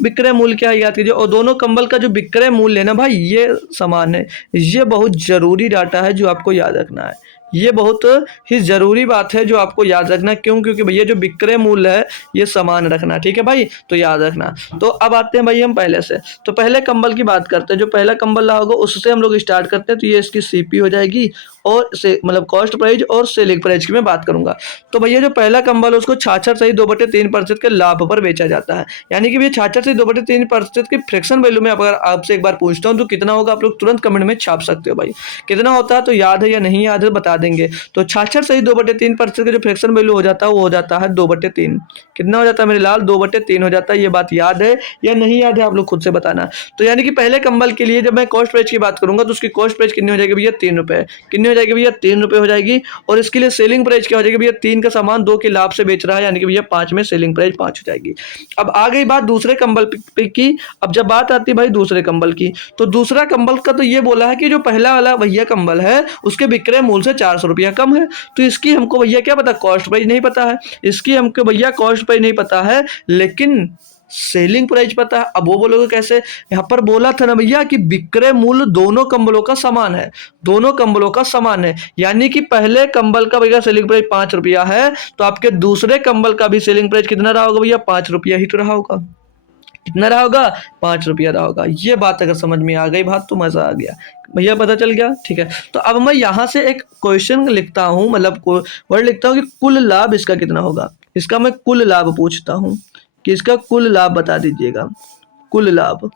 विक्रय मूल्य क्या है याद कीजिए, और दोनों कंबल का जो विक्रय मूल्य है ना भाई ये समान है। ये बहुत जरूरी डाटा है जो आपको याद रखना है। ये बहुत ही जरूरी बात है जो आपको याद रखना है। क्यों? क्योंकि भैया जो विक्रय मूल्य है ये समान रखना, ठीक है भाई, तो याद रखना। तो अब आते हैं भाई हम पहले से, तो पहले कंबल की बात करते हैं। जो पहला कंबल रहा होगा उससे हम लोग स्टार्ट करते हैं। तो ये इसकी सीपी हो जाएगी, और से मतलब कॉस्ट प्राइस और सेलिंग प्राइस की मैं बात करूंगा। तो भैया जो पहला कंबल है उसको 66 सही 2/3% के लाभ पर बेचा जाता है, यानी कि भैया 66 सही 2/3% की फ्रैक्शन वैल्यू में अगर आपसे एक बार पूछता हूँ तो कितना होगा, आप लोग तुरंत कमेंट में छाप सकते हो भाई। कितना होता है तो याद है या नहीं याद है बता देंगे। तो 66 सही 2/3% का जो फ्रैक्शन वैल्यू हो जाता है वो हो जाता है 2/3। कितना हो जाता है मेरे लाल? 2/3 हो जाता है। ये बात याद है या नहीं याद है आप लोग खुद से बताना। तो यानी कि पहले कंबल के लिए जब मैं कॉस्ट प्राइस की बात करूंगा तो उसकी कॉस्ट प्राइस कितनी हो जाएगी भैया? 3 रुपए। कितनी हो जाएगी भैया? 3 रुपए हो जाएगी। और इसके लिए सेलिंग प्राइस क्या हो जाएगी भैया? 3 का सामान 2 के लाभ से बेच रहा है, यानी कि भैया 5 में सेलिंग प्राइस 5 हो जाएगी। अब आ गई बात दूसरे कंबल की। अब जब बात आती है भाई दूसरे कंबल की, तो दूसरा कंबल का तो ये बोला है कि जो पहला वाला भैया कंबल है उसके विक्रय मूल्य से 400 रुपया कम है। तो इसकी हमको भैया क्या पता? कॉस्ट प्राइस नहीं पता है। इसकी हमको भैया कॉस्ट प्राइस नहीं पता है, लेकिन सेलिंग प्राइस पता है। अब वो बोलोगे कैसे? यहाँ पर बोला था ना भैया कि विक्रय मूल्य दोनों कंबलों का समान है, दोनों कंबलों का समान है। यानी कि पहले कंबल का भैया सेलिंग प्राइस 5 रुपया है, तो आपके दूसरे कंबल का भी सेलिंग प्राइस कितना रहा होगा भैया? 5 रुपया ही तो रहा होगा। कितना रहा होगा? 5 रुपया रहा होगा। ये बात अगर समझ में आ गई बात तो मजा आ गया भैया, पता चल गया, ठीक है। तो अब मैं यहाँ से एक क्वेश्चन लिखता हूँ, मतलब वर्ड लिखता हूँ कि कुल लाभ इसका कितना होगा। इसका मैं कुल लाभ पूछता हूँ कि इसका कुल लाभ बता दीजिएगा। कुल लाभ,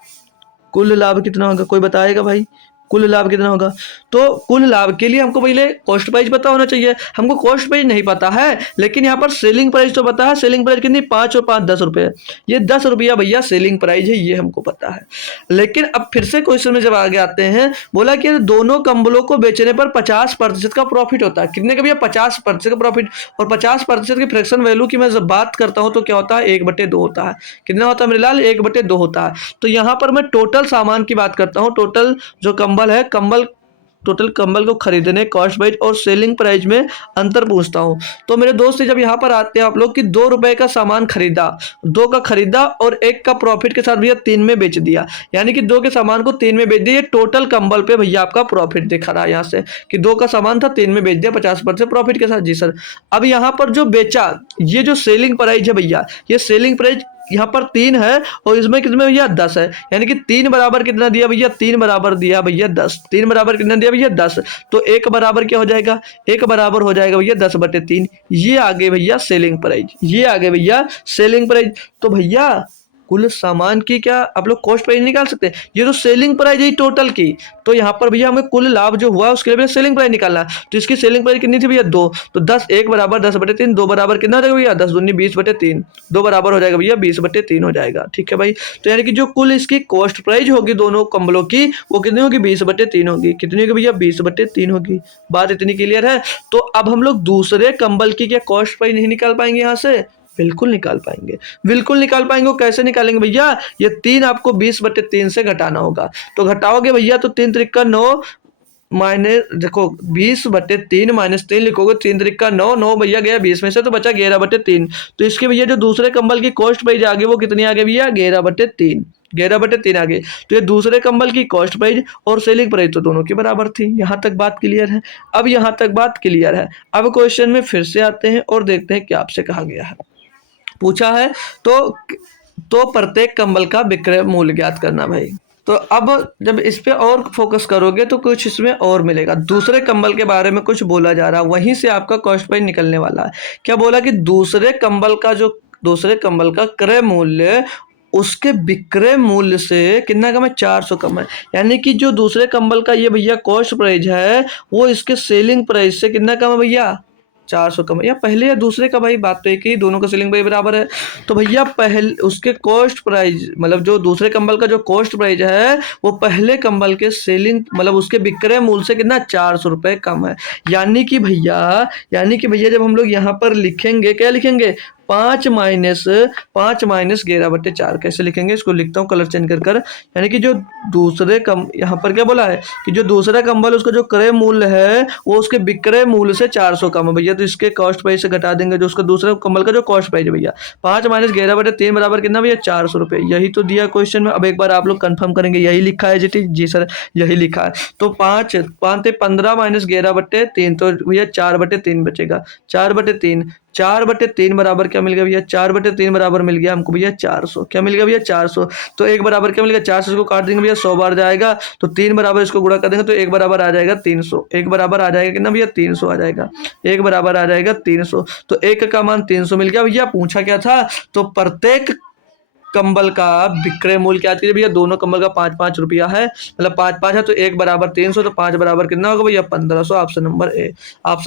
कुल लाभ कितना होगा? कोई बताएगा भाई कुल लाभ कितना होगा? तो कुल लाभ के लिए हमको पहले कॉस्ट प्राइस पता होना चाहिए। हमको कॉस्ट प्राइस नहीं पता है, लेकिन यहाँ पर सेलिंग प्राइस तो पता है। सेलिंग प्राइस कितनी? 5 और 5 10 रुपये। ये 10 रुपया भैया सेलिंग प्राइस है, ये हमको पता है। लेकिन अब फिर से क्वेश्चन में जब आगे आते हैं, बोला कि दोनों कंबलों को बेचने पर 50% का प्रॉफिट होता है। कितने का भैया? 50% का प्रॉफिट। और 50% की फ्रैक्शन वैल्यू की मैं जब बात करता हूँ तो क्या होता है? 1/2 होता है। कितना होता है मेरे लाल? 1/2 होता है। तो यहाँ पर मैं टोटल सामान की बात करता हूँ। टोटल जो कंबल है, टोटल कंबल को खरीदने कॉस्ट प्राइस और सेलिंग प्राइस में अंतर पूछता हूँ। तो मेरे दोस्त जब यहाँ पर आते हैं आप लोग कि 2 रुपए का सामान खरीदा, 2 का खरीदा और 1 का प्रॉफिट के साथ भैया 3 में बेच दिया, यानी कि 2 के सामान को 3 में बेच दिया। टोटल कंबल पे भैया आपका प्रॉफिट दिखा रहा है यहाँ से कि 2 का सामान था 3 में बेच दिया 50% प्रॉफिट के साथ। जी सर। अब यहाँ पर जो बेचा, ये जो सेलिंग प्राइस है भैया, ये सेलिंग प्राइस यहाँ पर 3 है और इसमें कितने भैया? 10 है। यानी कि 3 बराबर कितना दिया भैया? 3 बराबर दिया भैया 10। 3 बराबर कितना दिया भैया? 10। तो 1 बराबर क्या हो जाएगा? 1 बराबर हो जाएगा भैया 10/3। ये आगे भैया सेलिंग प्राइस, ये आगे भैया सेलिंग प्राइस। तो भैया कुल सामान की क्या आप लोग कॉस्ट प्राइस निकाल सकते हैं? ये तो सेलिंग प्राइस है टोटल की। तो यहाँ पर भैया हमें कुल लाभ जो हुआ उसके लिए भैया सेलिंग प्राइस निकालना है। तो इसकी सेलिंग प्राइस कितनी थी भैया? 2। तो 10 1 बराबर 10/3, 2 बराबर कितना हो जाएगा भैया? 10 दूनी 20/3, 2 बराबर हो जाएगा भैया 20/3 हो जाएगा, ठीक है भाई। तो यानी कि जो कुल इसकी कॉस्ट प्राइस होगी दोनों कंबलों की वो कितनी होगी? 20/3 होगी। कितनी होगी भैया? 20/3 होगी। बात इतनी क्लियर है। तो अब हम लोग दूसरे कंबल की क्या कॉस्ट प्राइस नहीं निकाल पाएंगे यहाँ से? बिल्कुल निकाल पाएंगे, बिल्कुल निकाल पाएंगे। वो कैसे निकालेंगे भैया? ये 3 आपको 20/3 से घटाना होगा। तो घटाओगे भैया तो 3 त्रिका 9 माइनस, देखो 20/3 -3 लिखोगे, 3 त्रिका 9, 9 भैया गया 20 में से तो बचा 11/3। तो इसके भैया जो दूसरे कंबल की कॉस्ट प्राइस आ गई वो कितनी आ गई भैया? 11/3, 11/3 आ गई। तो ये दूसरे कंबल की कॉस्ट प्राइस और सेलिंग प्राइस तो दोनों की बराबर थी। यहाँ तक बात क्लियर है? अब यहाँ तक बात क्लियर है। अब क्वेश्चन में फिर से आते हैं और देखते हैं क्या आपसे कहा गया है। पूछा है तो प्रत्येक कंबल का विक्रय मूल्य ज्ञात करना भाई। तो अब जब इस पे और फोकस करोगे तो कुछ इसमें और मिलेगा। दूसरे कंबल के बारे में कुछ बोला जा रहा है, वहीं से आपका कॉस्ट प्राइस निकलने वाला है। क्या बोला कि दूसरे कंबल का क्रय मूल्य उसके विक्रय मूल्य से कितना कम है? 400 कम है। यानी कि जो दूसरे कंबल का ये भैया कॉस्ट प्राइस है वो इसके सेलिंग प्राइस से कितना कम है भैया? 400 का या पहले या दूसरे का भाई, बात तो एक ही, दोनों का सेलिंग प्राइस बराबर है। तो भैया पहले उसके कॉस्ट प्राइस मतलब जो दूसरे कंबल का जो कॉस्ट प्राइस है वो पहले कंबल के सेलिंग मतलब उसके बिक्री मूल्य से कितना 400 रुपये कम है। यानी कि भैया जब हम लोग यहाँ पर लिखेंगे क्या लिखेंगे 5 माइनस 11/4 कैसे लिखेंगे, इसको लिखता हूँ कलर चेंज कर कर। यानी कि जो दूसरे कम यहाँ पर क्या बोला है कि जो दूसरा कंबल उसका जो क्रय मूल्य है वो उसके विक्रय मूल्य से 400 कम है भैया, तो इसके कॉस्ट प्राइस से घटा देंगे जो उसका दूसरा कंबल का जो कॉस्ट प्राइस है भैया। 5 - 11/3 बराबर कितना भैया 400 रुपये, यही तो दिया क्वेश्चन में। अब एक बार आप लोग कंफर्म करेंगे यही लिखा है जी सर यही लिखा है। तो 5 × 15 - 11/3 तो भैया 4/3 बचेगा। 4/3 बराबर क्या मिल गया भैया 4/3 बराबर मिल गया हमको भैया 400। क्या मिल गया भैया 400। तो एक बराबर क्या मिल गया 400 को काट देंगे भैया 100 बार जाएगा, तो 3 बराबर इसको गुणा कर देंगे तो एक बराबर आ जाएगा 300। एक बराबर आ जाएगा कितना भैया 300 आ जाएगा, एक बराबर आ जाएगा 300। तो एक का मान 300 मिल गया भैया। पूछा क्या था, तो प्रत्येक कंबल का विक्रय मूल्य क्या कीजिए भैया, दोनों कंबल का 5-5 रुपया है, मतलब 5-5 है तो एक बराबर 300, तो 5 बराबर कितना होगा भैया 1500। ऑप्शन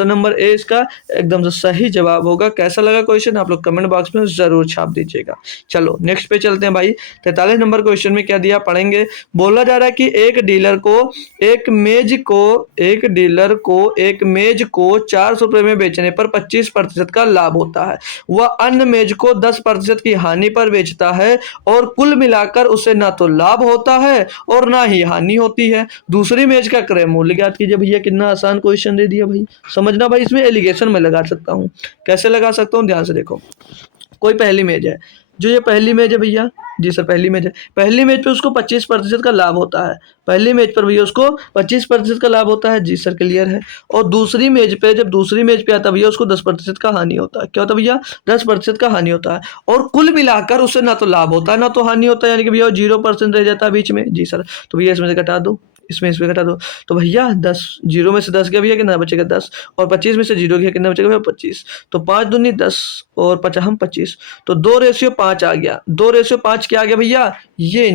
नंबर ए इसका एकदम से सही जवाब होगा। कैसा लगा क्वेश्चन आप लोग कमेंट बॉक्स में जरूर छाप दीजिएगा। चलो नेक्स्ट पे चलते हैं भाई। 43 नंबर क्वेश्चन में क्या दिया पढ़ेंगे। बोला जा रहा है कि एक डीलर को एक मेज को 400 रुपये में बेचने पर 25% का लाभ होता है। वह अन्य मेज को 10% की हानि पर बेचता है और कुल मिलाकर उसे ना तो लाभ होता है और ना ही हानि होती है। दूसरी मेज का क्रय मूल्य ज्ञात कीजिए। भैया कितना आसान क्वेश्चन दे दिया भाई। समझना भाई, इसमें एलिगेशन में लगा सकता हूँ। कैसे लगा सकता हूँ ध्यान से देखो। कोई पहली मेज है, जो ये पहली मेज है भैया, जी सर पहली मेज है, पहली मेज पे उसको 25% का लाभ होता है। पहली मेज पर भैया उसको 25% का लाभ होता है, जी सर क्लियर है। और दूसरी मेज पे जब दूसरी मेज पे आता है भैया उसको 10% का हानि होता है। क्या होता है भैया 10% का हानि होता है। और कुल मिलाकर उसे ना तो लाभ होता है ना तो हानि होता है, यानी कि भैया 0% रह जाता है बीच में, जी सर। तो भैया इसमें से घटा दो, इसमें घटा दो। तो भैया 10 जीरो में से 10 गया भैया कितना बचेगा 10, और 25 में से 0 गया कितना बचेगा भैया 25। तो 5 दूनी 10 और 25, तो 2:5 आ गया। 2:5 क्या आ गया भैया, ये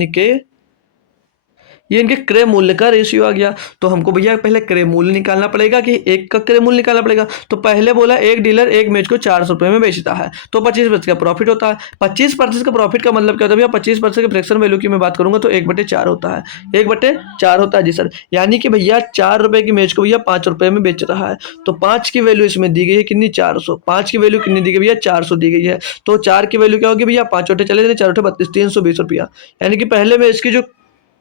इनके क्रय मूल्य का रेशियो आ गया। तो हमको भैया पहले क्रय मूल्य निकालना पड़ेगा कि एक का क्रय मूल्य निकालना पड़ेगा। तो पहले बोला एक डीलर एक मेज को 400 रुपये में बेचता है तो 25% का प्रॉफिट होता है। 25% का प्रॉफिट का मतलब क्या होता है भैया, 25% के फ्रैक्शन वैल्यू की मैं बात करूंगा तो 1/4 होता है। 1/4 होता है जी सर। यानी कि भैया 4 रुपए की मेज को भैया 5 रुपए में बेच रहा है। तो 5 की वैल्यू इसमें दी गई है कितनी 400। 5 की वैल्यू कितनी दी गई भैया 400 दी गई है। तो 4 की वैल्यू क्या होगी भैया 5 चौटे चले जाए 4 32 320 रुपया। यानी कि पहले में इसकी जो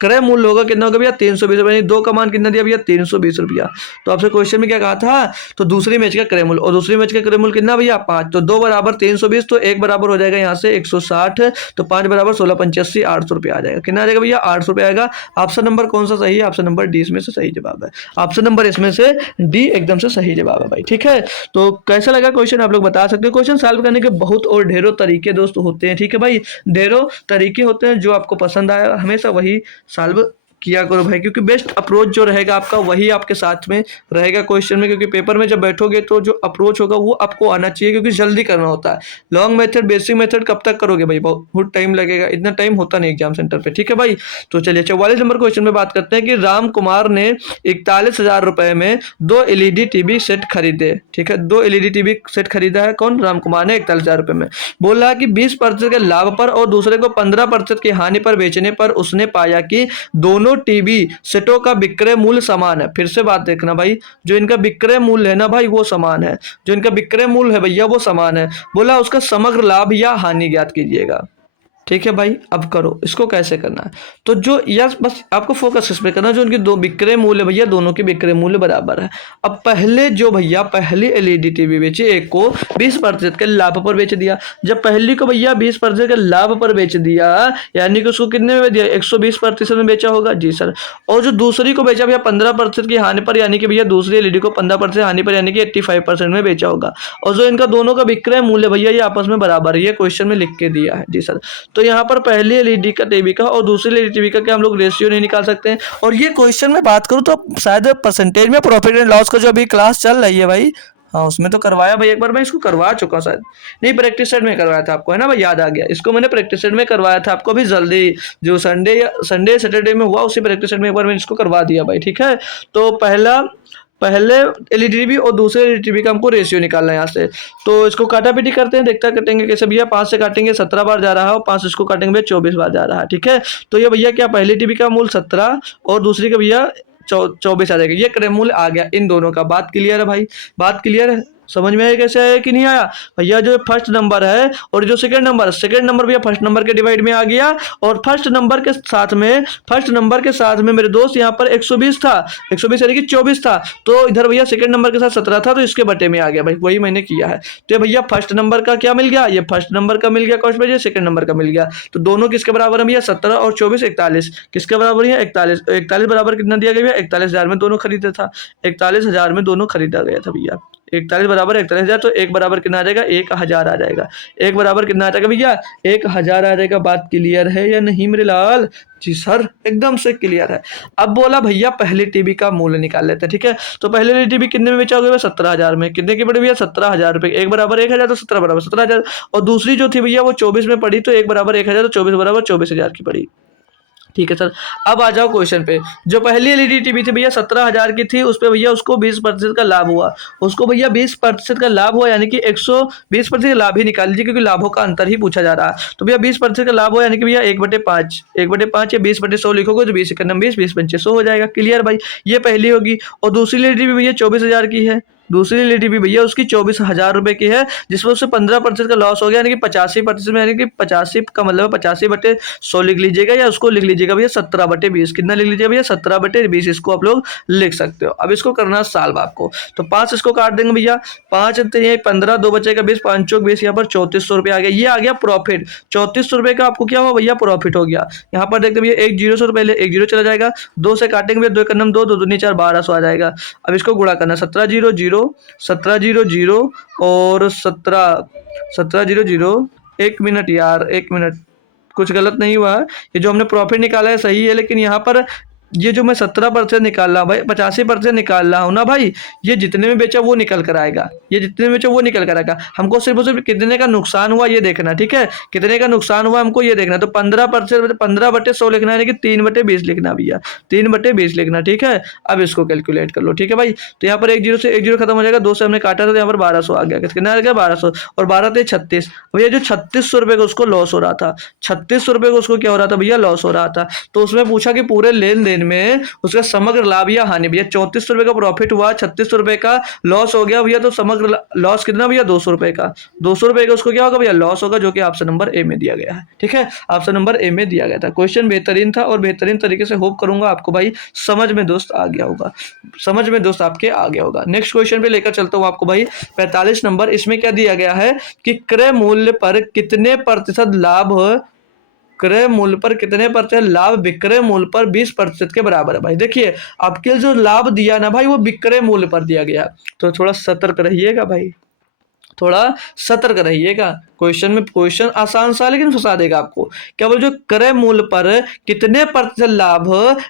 क्रय मूल्य होगा कितना होगा भैया 320 रुपया। दो का मान कितना दिया भैया 320 रुपया। तो आपसे क्वेश्चन में क्या कहा था, तो दूसरी मैच का क्रय मूल्य, और दूसरी मैच का क्रय मूल्य कितना भैया 5। तो 2 बराबर 320, तो 1 बराबर हो जाएगा यहाँ से 160, तो 5 बराबर 16 × 85 800 रुपया आ जाएगा। कितना आ जाएगा भैया 800 रुपया आएगा। ऑप्शन नंबर कौन सा सही है, ऑप्शन नंबर डी इसमें से सही जवाब है। ऑप्शन नंबर इसमें से डी एकदम से सही जवाब है भाई, ठीक है। तो कैसा लगा क्वेश्चन आप लोग बता सकते हो। क्वेश्चन सॉल्व करने के बहुत और ढेरों तरीके दोस्त होते हैं, ठीक है भाई, ढेरों तरीके होते हैं। जो आपको पसंद आया हमेशा वही सॉल्व किया करो भाई, क्योंकि बेस्ट अप्रोच जो रहेगा आपका वही आपके साथ में रहेगा क्वेश्चन में। क्योंकि पेपर में जब बैठोगे तो जो अप्रोच होगा वो आपको आना चाहिए, क्योंकि जल्दी करना होता है। लॉन्ग मेथड बेसिक मेथड कब तक करोगे भाई, बहुत टाइम लगेगा, इतना टाइम होता नहीं एग्जाम सेंटर पे, ठीक है भाई। तो चलिए 44 नंबर क्वेश्चन में बात करते हैं कि राम कुमार ने 41,000 रुपए में 2 LED टीवी सेट खरीदे, ठीक है। 2 LED टीवी सेट खरीदा है कौन, राम कुमार ने 41,000 रुपए में। बोल रहा कि 20% के लाभ पर और दूसरे को 15% की हानि पर बेचने पर उसने पाया कि दोनों टीवी सेटों का विक्रय मूल्य समान है। फिर से बात देखना भाई, जो इनका विक्रय मूल्य है ना भाई वो समान है, जो इनका विक्रय मूल्य है भैया वो समान है। बोला उसका समग्र लाभ या हानि ज्ञात कीजिएगा, ठीक है भाई। अब करो इसको कैसे करना है, तो जो यस बस आपको फोकस इस पे करना, जो उनके दो विक्रय मूल्य भैया दोनों के विक्रय मूल्य बराबर है। अब पहले जो भैया पहली एलईडी टीवी बेची, एक को 20% के लाभ पर बेच दिया। जब पहली को भैया 20% के लाभ पर बेच दिया, यानी कि उसको कितने में दिया 120% में बेचा होगा, जी सर। और जो दूसरी को बेचा भैया 15% की हानि पर, यानी कि भैया दूसरी एलईडी को 15% हानि पर, यानी कि 85% में बेचा होगा। और जो इनका दोनों का विक्रय मूल्य भैया ये आपस में बराबर है, ये क्वेश्चन में लिख के दिया है, जी सर। तो यहाँ पर पहली एलईडी का टीवी का और दूसरी एलईडी टीवी का क्या हम लोग रेशियो नहीं निकाल सकते हैं। और ये क्वेश्चन में बात करूँ तो शायद परसेंटेज में प्रॉफिट एंड लॉस का जो अभी क्लास चल रही है भाई, हाँ उसमें तो करवाया भाई, एक बार मैं इसको करवा चुका शायद, नहीं प्रैक्टिस सेट में करवाया था आपको, है ना भाई, याद आ गया। इसको मैंने प्रैक्टिस सेट में करवाया था आपको अभी जल्दी, जो संडे सैटरडे में हुआ उसी प्रैक्टिस सेट में एक बार मैंने इसको करवा दिया भाई, ठीक है। तो पहला पहले एलईडीबी और दूसरे एलईडीबी का हमको रेशियो निकालना है यहाँ से। तो इसको काटा पीटी करते हैं, देखता कटेंगे कैसे भैया। 5 से काटेंगे 17 बार जा रहा है और 5 इसको काटेंगे भैया 24 बार जा रहा है, ठीक है। तो ये भैया क्या पहली टीबी का मूल 17 और दूसरी का भैया 24 आ जाएगा। ये क्रय मूल्य आ गया इन दोनों का। बात क्लियर है भाई, बात क्लियर है, समझ में आया कैसे आया कि नहीं आया भैया। जो फर्स्ट नंबर है और जो सेकंड नंबर भैया फर्स्ट नंबर के डिवाइड में आ गया और फर्स्ट नंबर के साथ में मेरे दोस्त यहाँ पर 120 था, 120 यानी कि 24 था। तो इधर भैया सेकंड नंबर के साथ 17 था, तो इसके बटे में आ गया भाई, वही मैंने किया है। तो भैया फर्स्ट नंबर का क्या मिल गया, ये फर्स्ट नंबर का मिल गया कॉस्ट भैया, सेकंड नंबर का मिल गया। तो दोनों किसके बराबर है भैया, 17 और 24 41। किसके बराबर है 41। 41 बराबर कितना दिया गया भैया, 41,000 में दोनों खरीदा था, 41,000 में दोनों खरीदा गया था भैया। 41 बराबर 41,000, तो एक बराबर कितना आ जाएगा, 1,000 आ जाएगा। एक बराबर कितना आ जाएगा भैया, 1,000 आ जाएगा। बात क्लियर है या नहीं मेरे लाल? जी सर, एकदम से क्लियर है। अब बोला भैया पहली टीबी का मूल्य निकाल लेते हैं, ठीक है। तो पहले टीबी कितने में बेचा होगा, 17,000 में। कितने की पड़ी भैया, 17,000 रुपए। एक बराबर 1,000, तो 17 बराबर 17,000। और दूसरी जो थी भैया वो 24 में पड़ी, तो एक बराबर 1,000, तो 24 बराबर 24,000 की पड़ी, ठीक है सर। अब आ जाओ क्वेश्चन पे। जो पहली एलईडी टीवी थी भैया 17,000 की थी, उस पे भैया उसको 20% का लाभ हुआ। उसको भैया 20% का लाभ हुआ, यानी कि 120% लाभ ही निकाल लीजिए, क्योंकि लाभों का अंतर ही पूछा जा रहा है। तो भैया 20% का लाभ हुआ, यानी कि भैया 1/5, 1/5 या 20/100 लिखोगे तो 20 एकम 20, 20/500 हो जाएगा। क्लियर भाई, ये पहली होगी। और दूसरी एलईडी भी भैया 24,000 की है। दूसरी एलईडी भी भैया उसकी 24,000 रुपए की है, जिसमें उससे 15% का लॉस हो गया, यानी कि 85% में, यानी कि 85 का मतलब 85/100 लिख लीजिएगा, या उसको लिख लीजिएगा भैया 17/20। कितना लिख लीजिएगा भैया, 17/20 इसको आप लोग लिख सकते हो। अब इसको करना साल आपको, तो 5 इसको काट देंगे भैया, 5 15, 2 बचेगा 20, 5 चौक 20, यहाँ पर 3400 रुपये आ गया। ये आ गया प्रॉफिट। 3400 रुपये का आपको क्या हुआ भैया, प्रॉफिट हो गया। यहाँ पर देखते भैया एक जीरो से पहले एक जीरो चला जाएगा, 2 से काटेंगे भैया, 2 एकम 2, 2 दूनी 4, 1200 आ जाएगा। अब इसको गुणा करना, 1700 और 1700। एक मिनट यार, एक मिनट, कुछ गलत नहीं हुआ है। ये जो हमने प्रॉफिट निकाला है सही है, लेकिन यहाँ पर ये जो मैं 17% निकाल रहा हूँ भाई, 85% निकाल रहा हूँ ना भाई, ये जितने में बेचा वो निकल कर आएगा, ये जितने में बेचा वो निकल कर आएगा। हमको सिर्फ और सिर्फ कितने का नुकसान हुआ ये देखना, ठीक है। कितने का नुकसान हुआ हमको ये देखना। तो 15%, 15/100 लिखना है, यानी कि 3/20 लिखना भैया, 3/20 लिखना, ठीक है। अब इसको कैलकुलेट कर लो, ठीक है भाई। तो यहाँ पर एक जीरो से एक जीरो खत्म हो जाएगा, 2 से हमने काटा था, तो यहाँ पर 1200 आ गया। कितना आ गया, 1200, और 12 × 36। भैया जो 3600 रुपये का उसको लॉस हो रहा था, 3600 रुपये का उसको क्या हो रहा था भैया, लॉस हो रहा था। तो उसमें पूछा कि पूरे लेन देन में उसका समग्र लाभ या हानि भैया। 3400 रुपये का प्रॉफिट हुआ, 3600 रुपये का लॉस हो गया भैया। तो समग्र लॉस कितना भैया, 200 रुपये का। 200 रुपये का उसको क्या होगा भैया, लॉस होगा, जो कि ऑप्शन नंबर ए में दिया गया है, ठीक है। ऑप्शन नंबर ए में दिया गया था। क्वेश्चन बेहतरीन था और बेहतरीन तरीके से होप करूंगा आपको भाई समझ में दोस्त आ गया होगा, समझ में दोस्त आपके आ गया होगा। नेक्स्ट क्वेश्चन पे लेकर चलता हूं आपको भाई, 45 नंबर। इसमें क्या दिया गया है कि क्रय मूल्य पर कितने प्रतिशत लाभ, क्रय मूल्य पर कितने प्रतिशत लाभ विक्रय मूल्य पर 20% के बराबर है। भाई देखिए आपके जो लाभ दिया ना भाई, वो विक्रय मूल्य पर दिया गया, तो थोड़ा सतर्क रहिएगा भाई, थोड़ा सतर्क रहिएगा। क्वेश्चन में क्वेश्चन आसान सा लेकिन फंसा देगा आपको। क्या बोल, जो क्रय मूल्य पर कितने प्रतिशत लाभ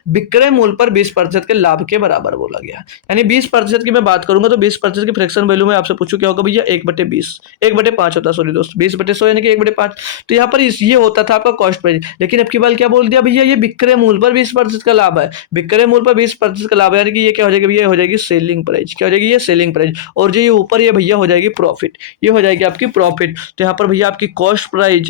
विक्रय मूल्य पर 20% के लाभ के बराबर बोला गया। यानी 20% की मैं बात करूंगा तो 20% की फ्रैक्शन वैल्यू में आपसे पूछूं क्या होगा भैया, 1/20, 1/5 होता है, सॉरी दोस्त, 20/100 यानी कि 1/5। तो यहाँ पर ये होता था आपका कॉस्ट प्राइस, लेकिन अब की बार क्या बोल दिया भैया, ये विक्रय मूल्य पर 20% का लाभ है। विक्रय मूल्य पर 20% का लाभ है, यानी कि ये क्या हो जाएगी भैया, हो जाएगी सेलिंग प्राइस। क्या हो जाएगी, ये सेलिंग प्राइस। और जो ये ऊपर ये भैया हो जाएगी प्रॉफिट, ये हो जाएगी आपकी प्रॉफिट। तो यहाँ पर भैया आपकी कॉस्ट प्राइस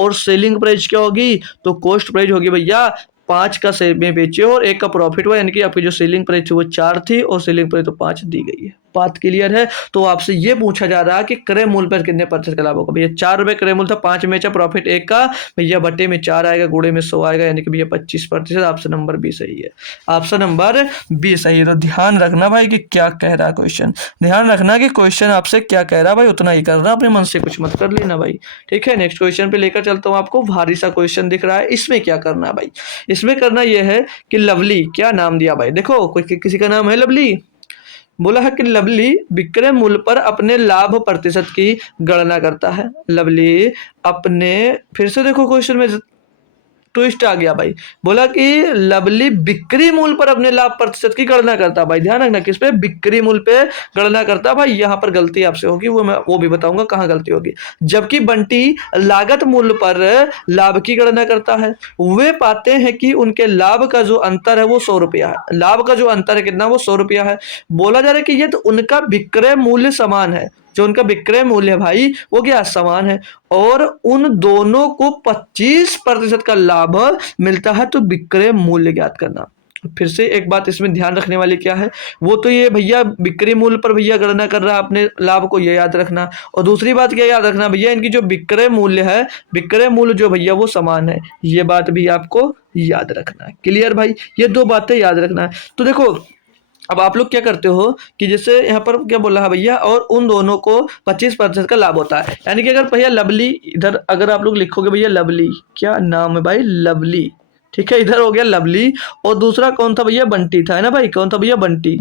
और सेलिंग प्राइस क्या होगी, तो कॉस्ट प्राइस होगी भैया 5 का सेल में बेचे और 1 का प्रॉफिट हुआ, यानी कि आपकी जो सेलिंग प्राइस थी वो 4 थी और सेलिंग प्राइस तो 5 दी गई है। बात क्लियर है। तो आपसे ये पूछा जा रहा है कि क्रय मूल्य पर कितने प्रतिशत का लाभ होगा भैया। 4 रुपए क्रय मूल्य था, 5 में बेचा, प्रॉफिट 1 का भैया, बटे में 4 आएगा, गुणे में 100 आएगा, यानी कि भैया 25%। ऑप्शन नंबर बी सही है, ऑप्शन नंबर बी सही है। तो ध्यान रखना भाई कि क्या कह रहा है क्वेश्चन, ध्यान रखना कि क्वेश्चन आपसे क्या कह रहा है भाई, उतना ही करना, अपने मन से कुछ मत कर लेना भाई, ठीक है। नेक्स्ट क्वेश्चन पे लेकर चलता हूँ आपको। भारी सा क्वेश्चन दिख रहा है, इसमें क्या करना है भाई, इसमें करना यह है कि लवली, क्या नाम दिया भाई, देखो कोई किसी का नाम है लवली, बोला है कि लवली विक्रय मूल्य पर अपने लाभ प्रतिशत की गणना करता है। लवली अपने, फिर से देखो क्वेश्चन में, ट्विस्ट आ गया भाई। बोला कि लवली बिक्री मूल्य पर अपने लाभ प्रतिशत की गणना करता। भाई ध्यान रखना, किस पे? बिक्री मूल्य पे गणना करता। भाई यहाँ पर गलती आपसे होगी, वो भी बताऊंगा कहाँ गलती होगी। जबकि बंटी लागत मूल्य पर लाभ की गणना करता है। वे पाते हैं कि उनके लाभ का जो अंतर है वो 100 रुपया है। लाभ का जो अंतर है कितना? वो 100 रुपया है। बोला जा रहा है कि ये तो उनका विक्रय मूल्य समान है। जो उनका विक्रय मूल्य है भाई वो क्या? समान है। और उन दोनों को 25% का लाभ मिलता है। तो विक्रय मूल्य ज्ञात करना। फिर से एक बात इसमें ध्यान रखने वाली क्या है, वो तो ये भैया बिक्री मूल्य पर भैया गणना कर रहा है अपने लाभ को, ये याद रखना। और दूसरी बात क्या याद रखना भैया, इनकी जो विक्रय मूल्य है, विक्रय मूल्य जो भैया वो समान है। ये बात भी आपको याद रखना है। क्लियर भाई? ये दो बातें याद रखना है। तो देखो अब आप लोग क्या करते हो कि जैसे यहाँ पर क्या बोला है भैया, और उन दोनों को 25% का लाभ होता है। यानी कि अगर भैया लवली, इधर अगर आप लोग लिखोगे भैया लवली, क्या नाम है भाई? लवली। ठीक है, इधर हो गया लवली, और दूसरा कौन था भैया? बंटी था, है ना भाई? कौन था भैया? बंटी।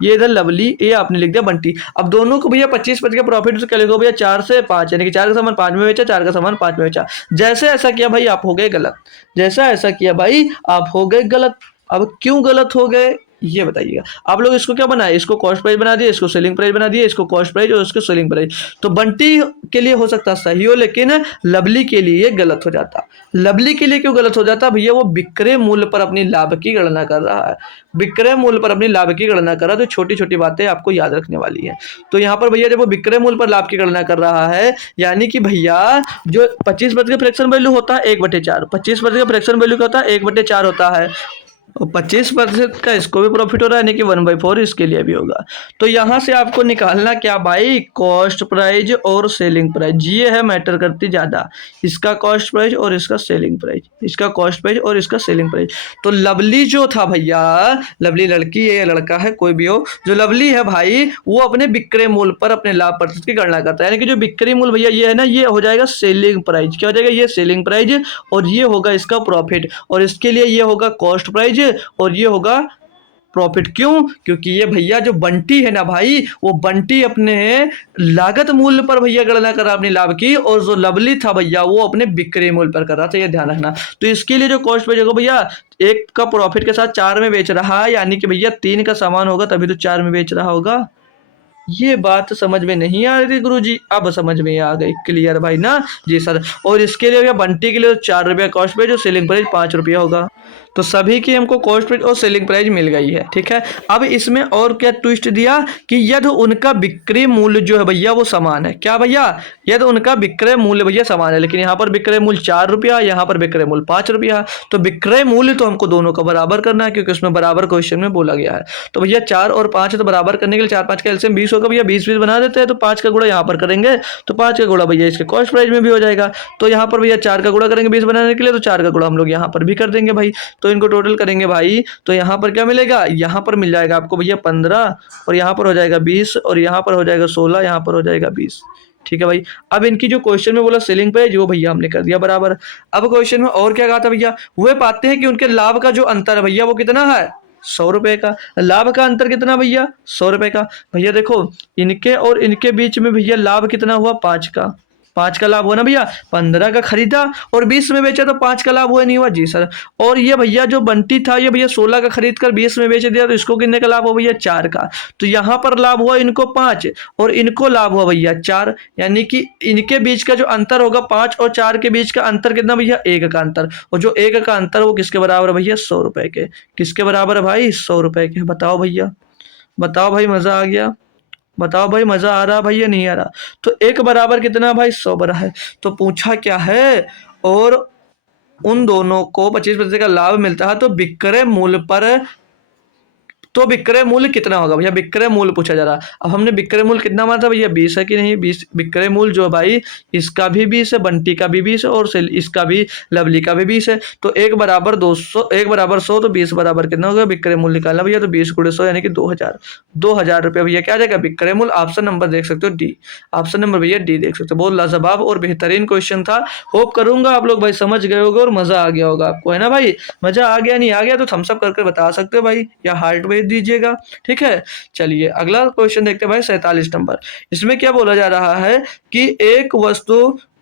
ये इधर लवली, ये आपने लिख दिया बंटी। अब दोनों को भैया 25% का प्रॉफिट क्या लिखो भैया? 4 से 5, यानी कि 4 का सामान 5 में बेचा, 4 का सामान 5 में बेचा। जैसे ऐसा किया भाई आप हो गए गलत। जैसा ऐसा किया भाई आप हो गए गलत। अब क्यों गलत हो गए ये बताइएगा। आप लोग इसको क्या बनाए? इसको कॉस्ट प्राइस बना दिए, इसको सेलिंग प्राइस बना दिए, इसको कॉस्ट प्राइस और इसको सेलिंग प्राइस। तो बंटी के लिए हो सकता सही हो, लेकिन लवली के लिए ये गलत हो जाता। लवली के लिए क्यों गलत हो जाता भैया? वो विक्रय मूल्य पर अपनी लाभ की गणना कर रहा है। विक्रय मूल्य पर अपनी लाभ की गणना कर रहा है। तो छोटी छोटी बातें आपको याद रखने वाली है। तो यहाँ पर भैया जब वो विक्रय मूल्य पर लाभ की गणना कर रहा है, यानी कि भैया जो 25% का फ्रैक्शन वैल्यू होता है 1/4, 25% का फ्रैक्शन वैल्यू क्या होता है? 1/4 होता है। और 25% का इसको भी प्रॉफिट हो रहा है, यानी कि 1/4 इसके लिए भी होगा। तो यहाँ से आपको निकालना क्या भाई? कॉस्ट प्राइस और सेलिंग प्राइस। ये है मैटर करती ज्यादा, इसका कॉस्ट प्राइस और इसका सेलिंग प्राइस, इसका कॉस्ट प्राइस और इसका सेलिंग प्राइस। तो लवली जो था भैया, लवली लड़की है या लड़का है कोई भी हो, जो लवली है भाई वो अपने विक्रय मूल्य पर अपने लाभ प्रतिशत की गणना करता है। यानी कि जो विक्रय मूल्य भैया ये है ना, ये हो जाएगा सेलिंग प्राइस। क्या हो जाएगा? ये सेलिंग प्राइस, और ये होगा इसका प्रॉफिट, और इसके लिए ये होगा कॉस्ट प्राइस और ये होगा प्रॉफिट। क्यों? क्योंकि ये भैया जो बंटी है ना भाई, वो बंटी अपने लागत मूल्य पर भैया गणना कर रहा अपने लाभ की, और जो लवली था भैया वो अपने बिक्री मूल्य पर कर रहा था। ये ध्यान रखना। तो इसके लिए जो कॉस्ट प्राइस होगा भैया, एक का प्रॉफिट के साथ 4 में बेच रहा है, यानी कि भैया 3 का सामान होगा तभी तो 4 में बेच रहा होगा। ये बात समझ में नहीं आ रही थी गुरुजी, अब समझ में आ गई। क्लियर भाई ना? जी सर। और इसके लिए भैया बंटी के लिए 4 रुपया कॉस्ट प्राइस, जो सेलिंग प्राइस 5 रुपया होगा। तो सभी की हमको कॉस्ट प्राइस और सेलिंग प्राइस मिल गई है। ठीक है, अब इसमें और क्या ट्विस्ट दिया कि यदि उनका बिक्री मूल्य जो है भैया वो समान है। क्या भैया? यदि उनका विक्रय मूल्य भैया समान है, लेकिन यहाँ पर विक्रय मूल्य 4 रुपया, यहाँ पर विक्रय मूल्य 5 रुपया। तो विक्रय मूल्य तो हमको दोनों का बराबर करना है, क्योंकि उसमें बराबर क्वेश्चन में बोला गया है। तो भैया 4 और 5 है, तो बराबर करने के लिए 4 5 का एलसीएम 20 होगा भैया, 20 बना देते हैं। तो 5 का गुणा यहाँ पर करेंगे, तो 5 का गुणा भैया इसके कॉस्ट प्राइस में भी हो जाएगा। तो यहाँ पर भैया 4 का गुणा करेंगे 20 बनाने के लिए, तो 4 का गुणा हम लोग यहाँ पर भी कर देंगे भाई। तो इनको टोटल करेंगे भाई, तो यहाँ पर क्या मिलेगा? यहाँ पर मिल जाएगा आपको भैया 15, और यहाँ पर हो जाएगा 20, और यहाँ पर हो जाएगा 16, यहाँ पर हो जाएगा 20। ठीक है भाई। अब इनकी जो क्वेश्चन में बोला सेलिंग प्राइस, वो भैया हमने कर दिया बराबर। अब क्वेश्चन में और क्या कहा था भैया? वे पाते हैं कि उनके लाभ का जो अंतर है भैया वो कितना है? 100 रुपए का। लाभ का अंतर कितना भैया? 100 रुपए का। भैया देखो, इनके और इनके बीच में भैया लाभ कितना हुआ? 5 का। 5 का लाभ हुआ ना भैया। 15 का खरीदा और 20 में बेचा, तो 5 का लाभ हुआ नहीं हुआ? जी सर। और ये भैया जो बंटी था, ये भैया 16 का खरीद कर 20 में बेच दिया, तो इसको कितने का लाभ हुआ भैया? 4 का। तो यहाँ पर लाभ हुआ इनको 5 और इनको लाभ हुआ भैया 4, यानी कि इनके बीच का जो अंतर होगा 5 और 4 के बीच का अंतर कितना भैया? 1 का अंतर। और जो 1 का अंतर वो किसके बराबर है भैया? 100 रुपए के। किसके बराबर है भाई? 100 रुपए के। बताओ भैया, बताओ भाई, मजा आ गया? बताओ भाई, मजा आ रहा भाई या नहीं आ रहा? तो एक बराबर कितना भाई? 100 बरा है। तो पूछा क्या है? और उन दोनों को 25% का लाभ मिलता है, तो विक्रय मूल्य पर, तो विक्रय मूल्य कितना होगा भैया? विक्रय मूल्य पूछा जा रहा। अब हमने विक्रय मूल्य कितना माना था भैया? 20 है कि नहीं? 20 विक्रय मूल्य जो है भाई, इसका भी 20 है, बंटी का भी 20 है, और इसका भी, लवली का भी 20 है। तो 1 बराबर 200, 1 बराबर 100, तो 20 बराबर कितना होगा? विक्रय मूल्य निकालना भैया, तो 20 गुणे 100 यानी कि 2000। 2000 रुपये भैया क्या आ जाएगा? विक्रय मूल्य। ऑप्शन नंबर देख सकते हो डी। ऑप्शन नंबर भैया डी देख सकते हो। बहुत लाजवाब और बेहतरीन क्वेश्चन था। होप करूंगा आप लोग भाई समझ गए होगे और मजा आ गया होगा आपको, है ना भाई? मजा आ गया नहीं आ गया तो थम्स अप करके बता सकते हो भाई, या हार्ट भेज दीजिएगा। ठीक है, चलिए अगला क्वेश्चन देखते हैं भाई, 47 नंबर। इसमें क्या बोला जा रहा है कि एक वस्तु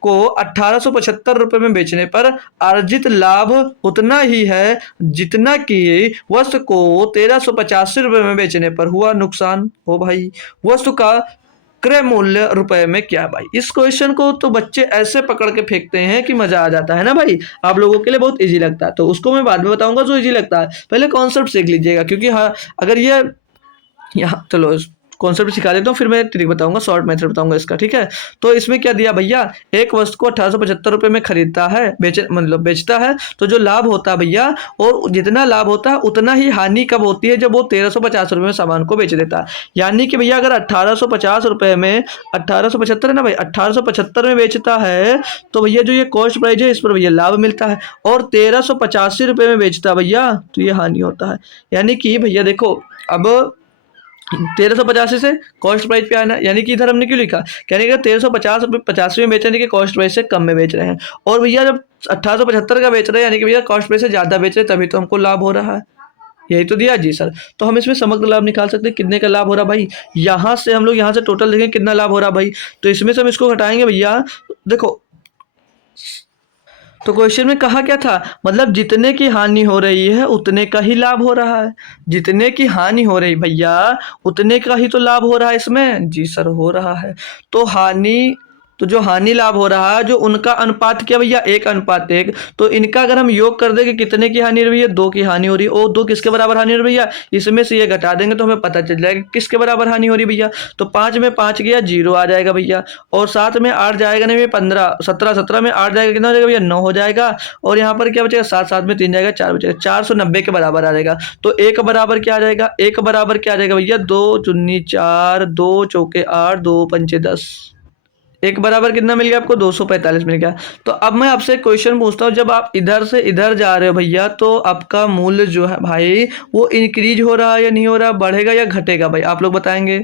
को 1875 में बेचने पर अर्जित लाभ उतना ही है जितना कि वस्तु को 1385 में बेचने पर हुआ नुकसान हो भाई। वस्तु का क्रय मूल्य रुपए में क्या भाई। इस क्वेश्चन को तो बच्चे ऐसे पकड़ के फेंकते हैं कि मजा आ जाता है ना भाई। आप लोगों के लिए बहुत इजी लगता है, तो उसको मैं बाद में बताऊंगा जो इजी लगता है। पहले कॉन्सेप्ट सीख लीजिएगा, क्योंकि हाँ अगर ये यहाँ चलो कॉन्सेप्ट सिखा देता हूँ, फिर मैं ट्रिक बताऊंगा, शॉर्ट मेथड बताऊंगा इसका, ठीक है। तो इसमें क्या दिया भैया, एक वस्तु को 1875 में खरीदता है, बेचता है, तो जो लाभ होता है भैया, और जितना लाभ होता है उतना ही हानि कब होती है, जब वो 1350 में सामान को बेच देता है। यानी कि भैया अगर 1850 में 1875 है ना भाई, 1875 में बेचता है तो भैया जो ये कॉस्ट प्राइस है इस पर भैया लाभ मिलता है, और 1385 में बेचता है भैया तो ये हानि होता है। यानी कि भैया देखो अब 1385 से कॉस्ट प्राइस पे आना, यानी कि इधर हमने क्यों लिखा, कहने का 1350 में बेचने के कॉस्ट प्राइस से कम में बेच रहे हैं, और भैया जब 1875 का बेच रहे हैं यानी कि भैया कॉस्ट प्राइस से ज्यादा बेच रहे हैं, तभी तो हमको लाभ हो रहा है। यही तो दिया जी सर। तो हम इसमें समग्र लाभ निकाल सकते हैं, कितने का लाभ हो रहा भाई। यहाँ से हम लोग यहाँ से टोटल देखें कितना लाभ हो रहा भाई, तो इसमें से हम इसको घटाएंगे भैया। देखो तो क्वेश्चन में कहा क्या था, मतलब जितने की हानि हो रही है उतने का ही लाभ हो रहा है। जितने की हानि हो रही भैया उतने का ही तो लाभ हो रहा है इसमें। जी सर हो रहा है। तो हानि, तो जो हानि लाभ हो रहा है जो उनका अनुपात क्या भैया, 1:1। तो इनका अगर हम योग कर देंगे कितने की हानि हो रही है, 2 की हानि हो रही है। और 2 किसके बराबर हानि हो रही है भैया, इसमें से ये घटा देंगे तो हमें पता चल जाएगा किसके बराबर हानि हो रही है भैया। तो 5 में 5 गया 0 आ जाएगा भैया, और 7 में 8 जाएगा नहीं भैया 15, 17, 17 में 8 जाएगा कितना हो जाएगा भैया 9 हो जाएगा, और यहाँ पर क्या बचेगा 7, 7 में 3 जाएगा 4 बचेगा, 490 के बराबर आ जाएगा। तो एक बराबर क्या आ जाएगा, एक बराबर क्या आ जाएगा भैया, 2 चुन्नी 4, 2 चौके 8, 2 पंचे 10, एक बराबर कितना मिल गया आपको, 245 मिल गया। तो अब मैं आपसे क्वेश्चन पूछता हूँ, जब आप इधर से इधर जा रहे हो भैया तो आपका मूल्य जो है भाई वो इंक्रीज हो रहा है या नहीं हो रहा, बढ़ेगा या घटेगा भाई, आप लोग बताएंगे।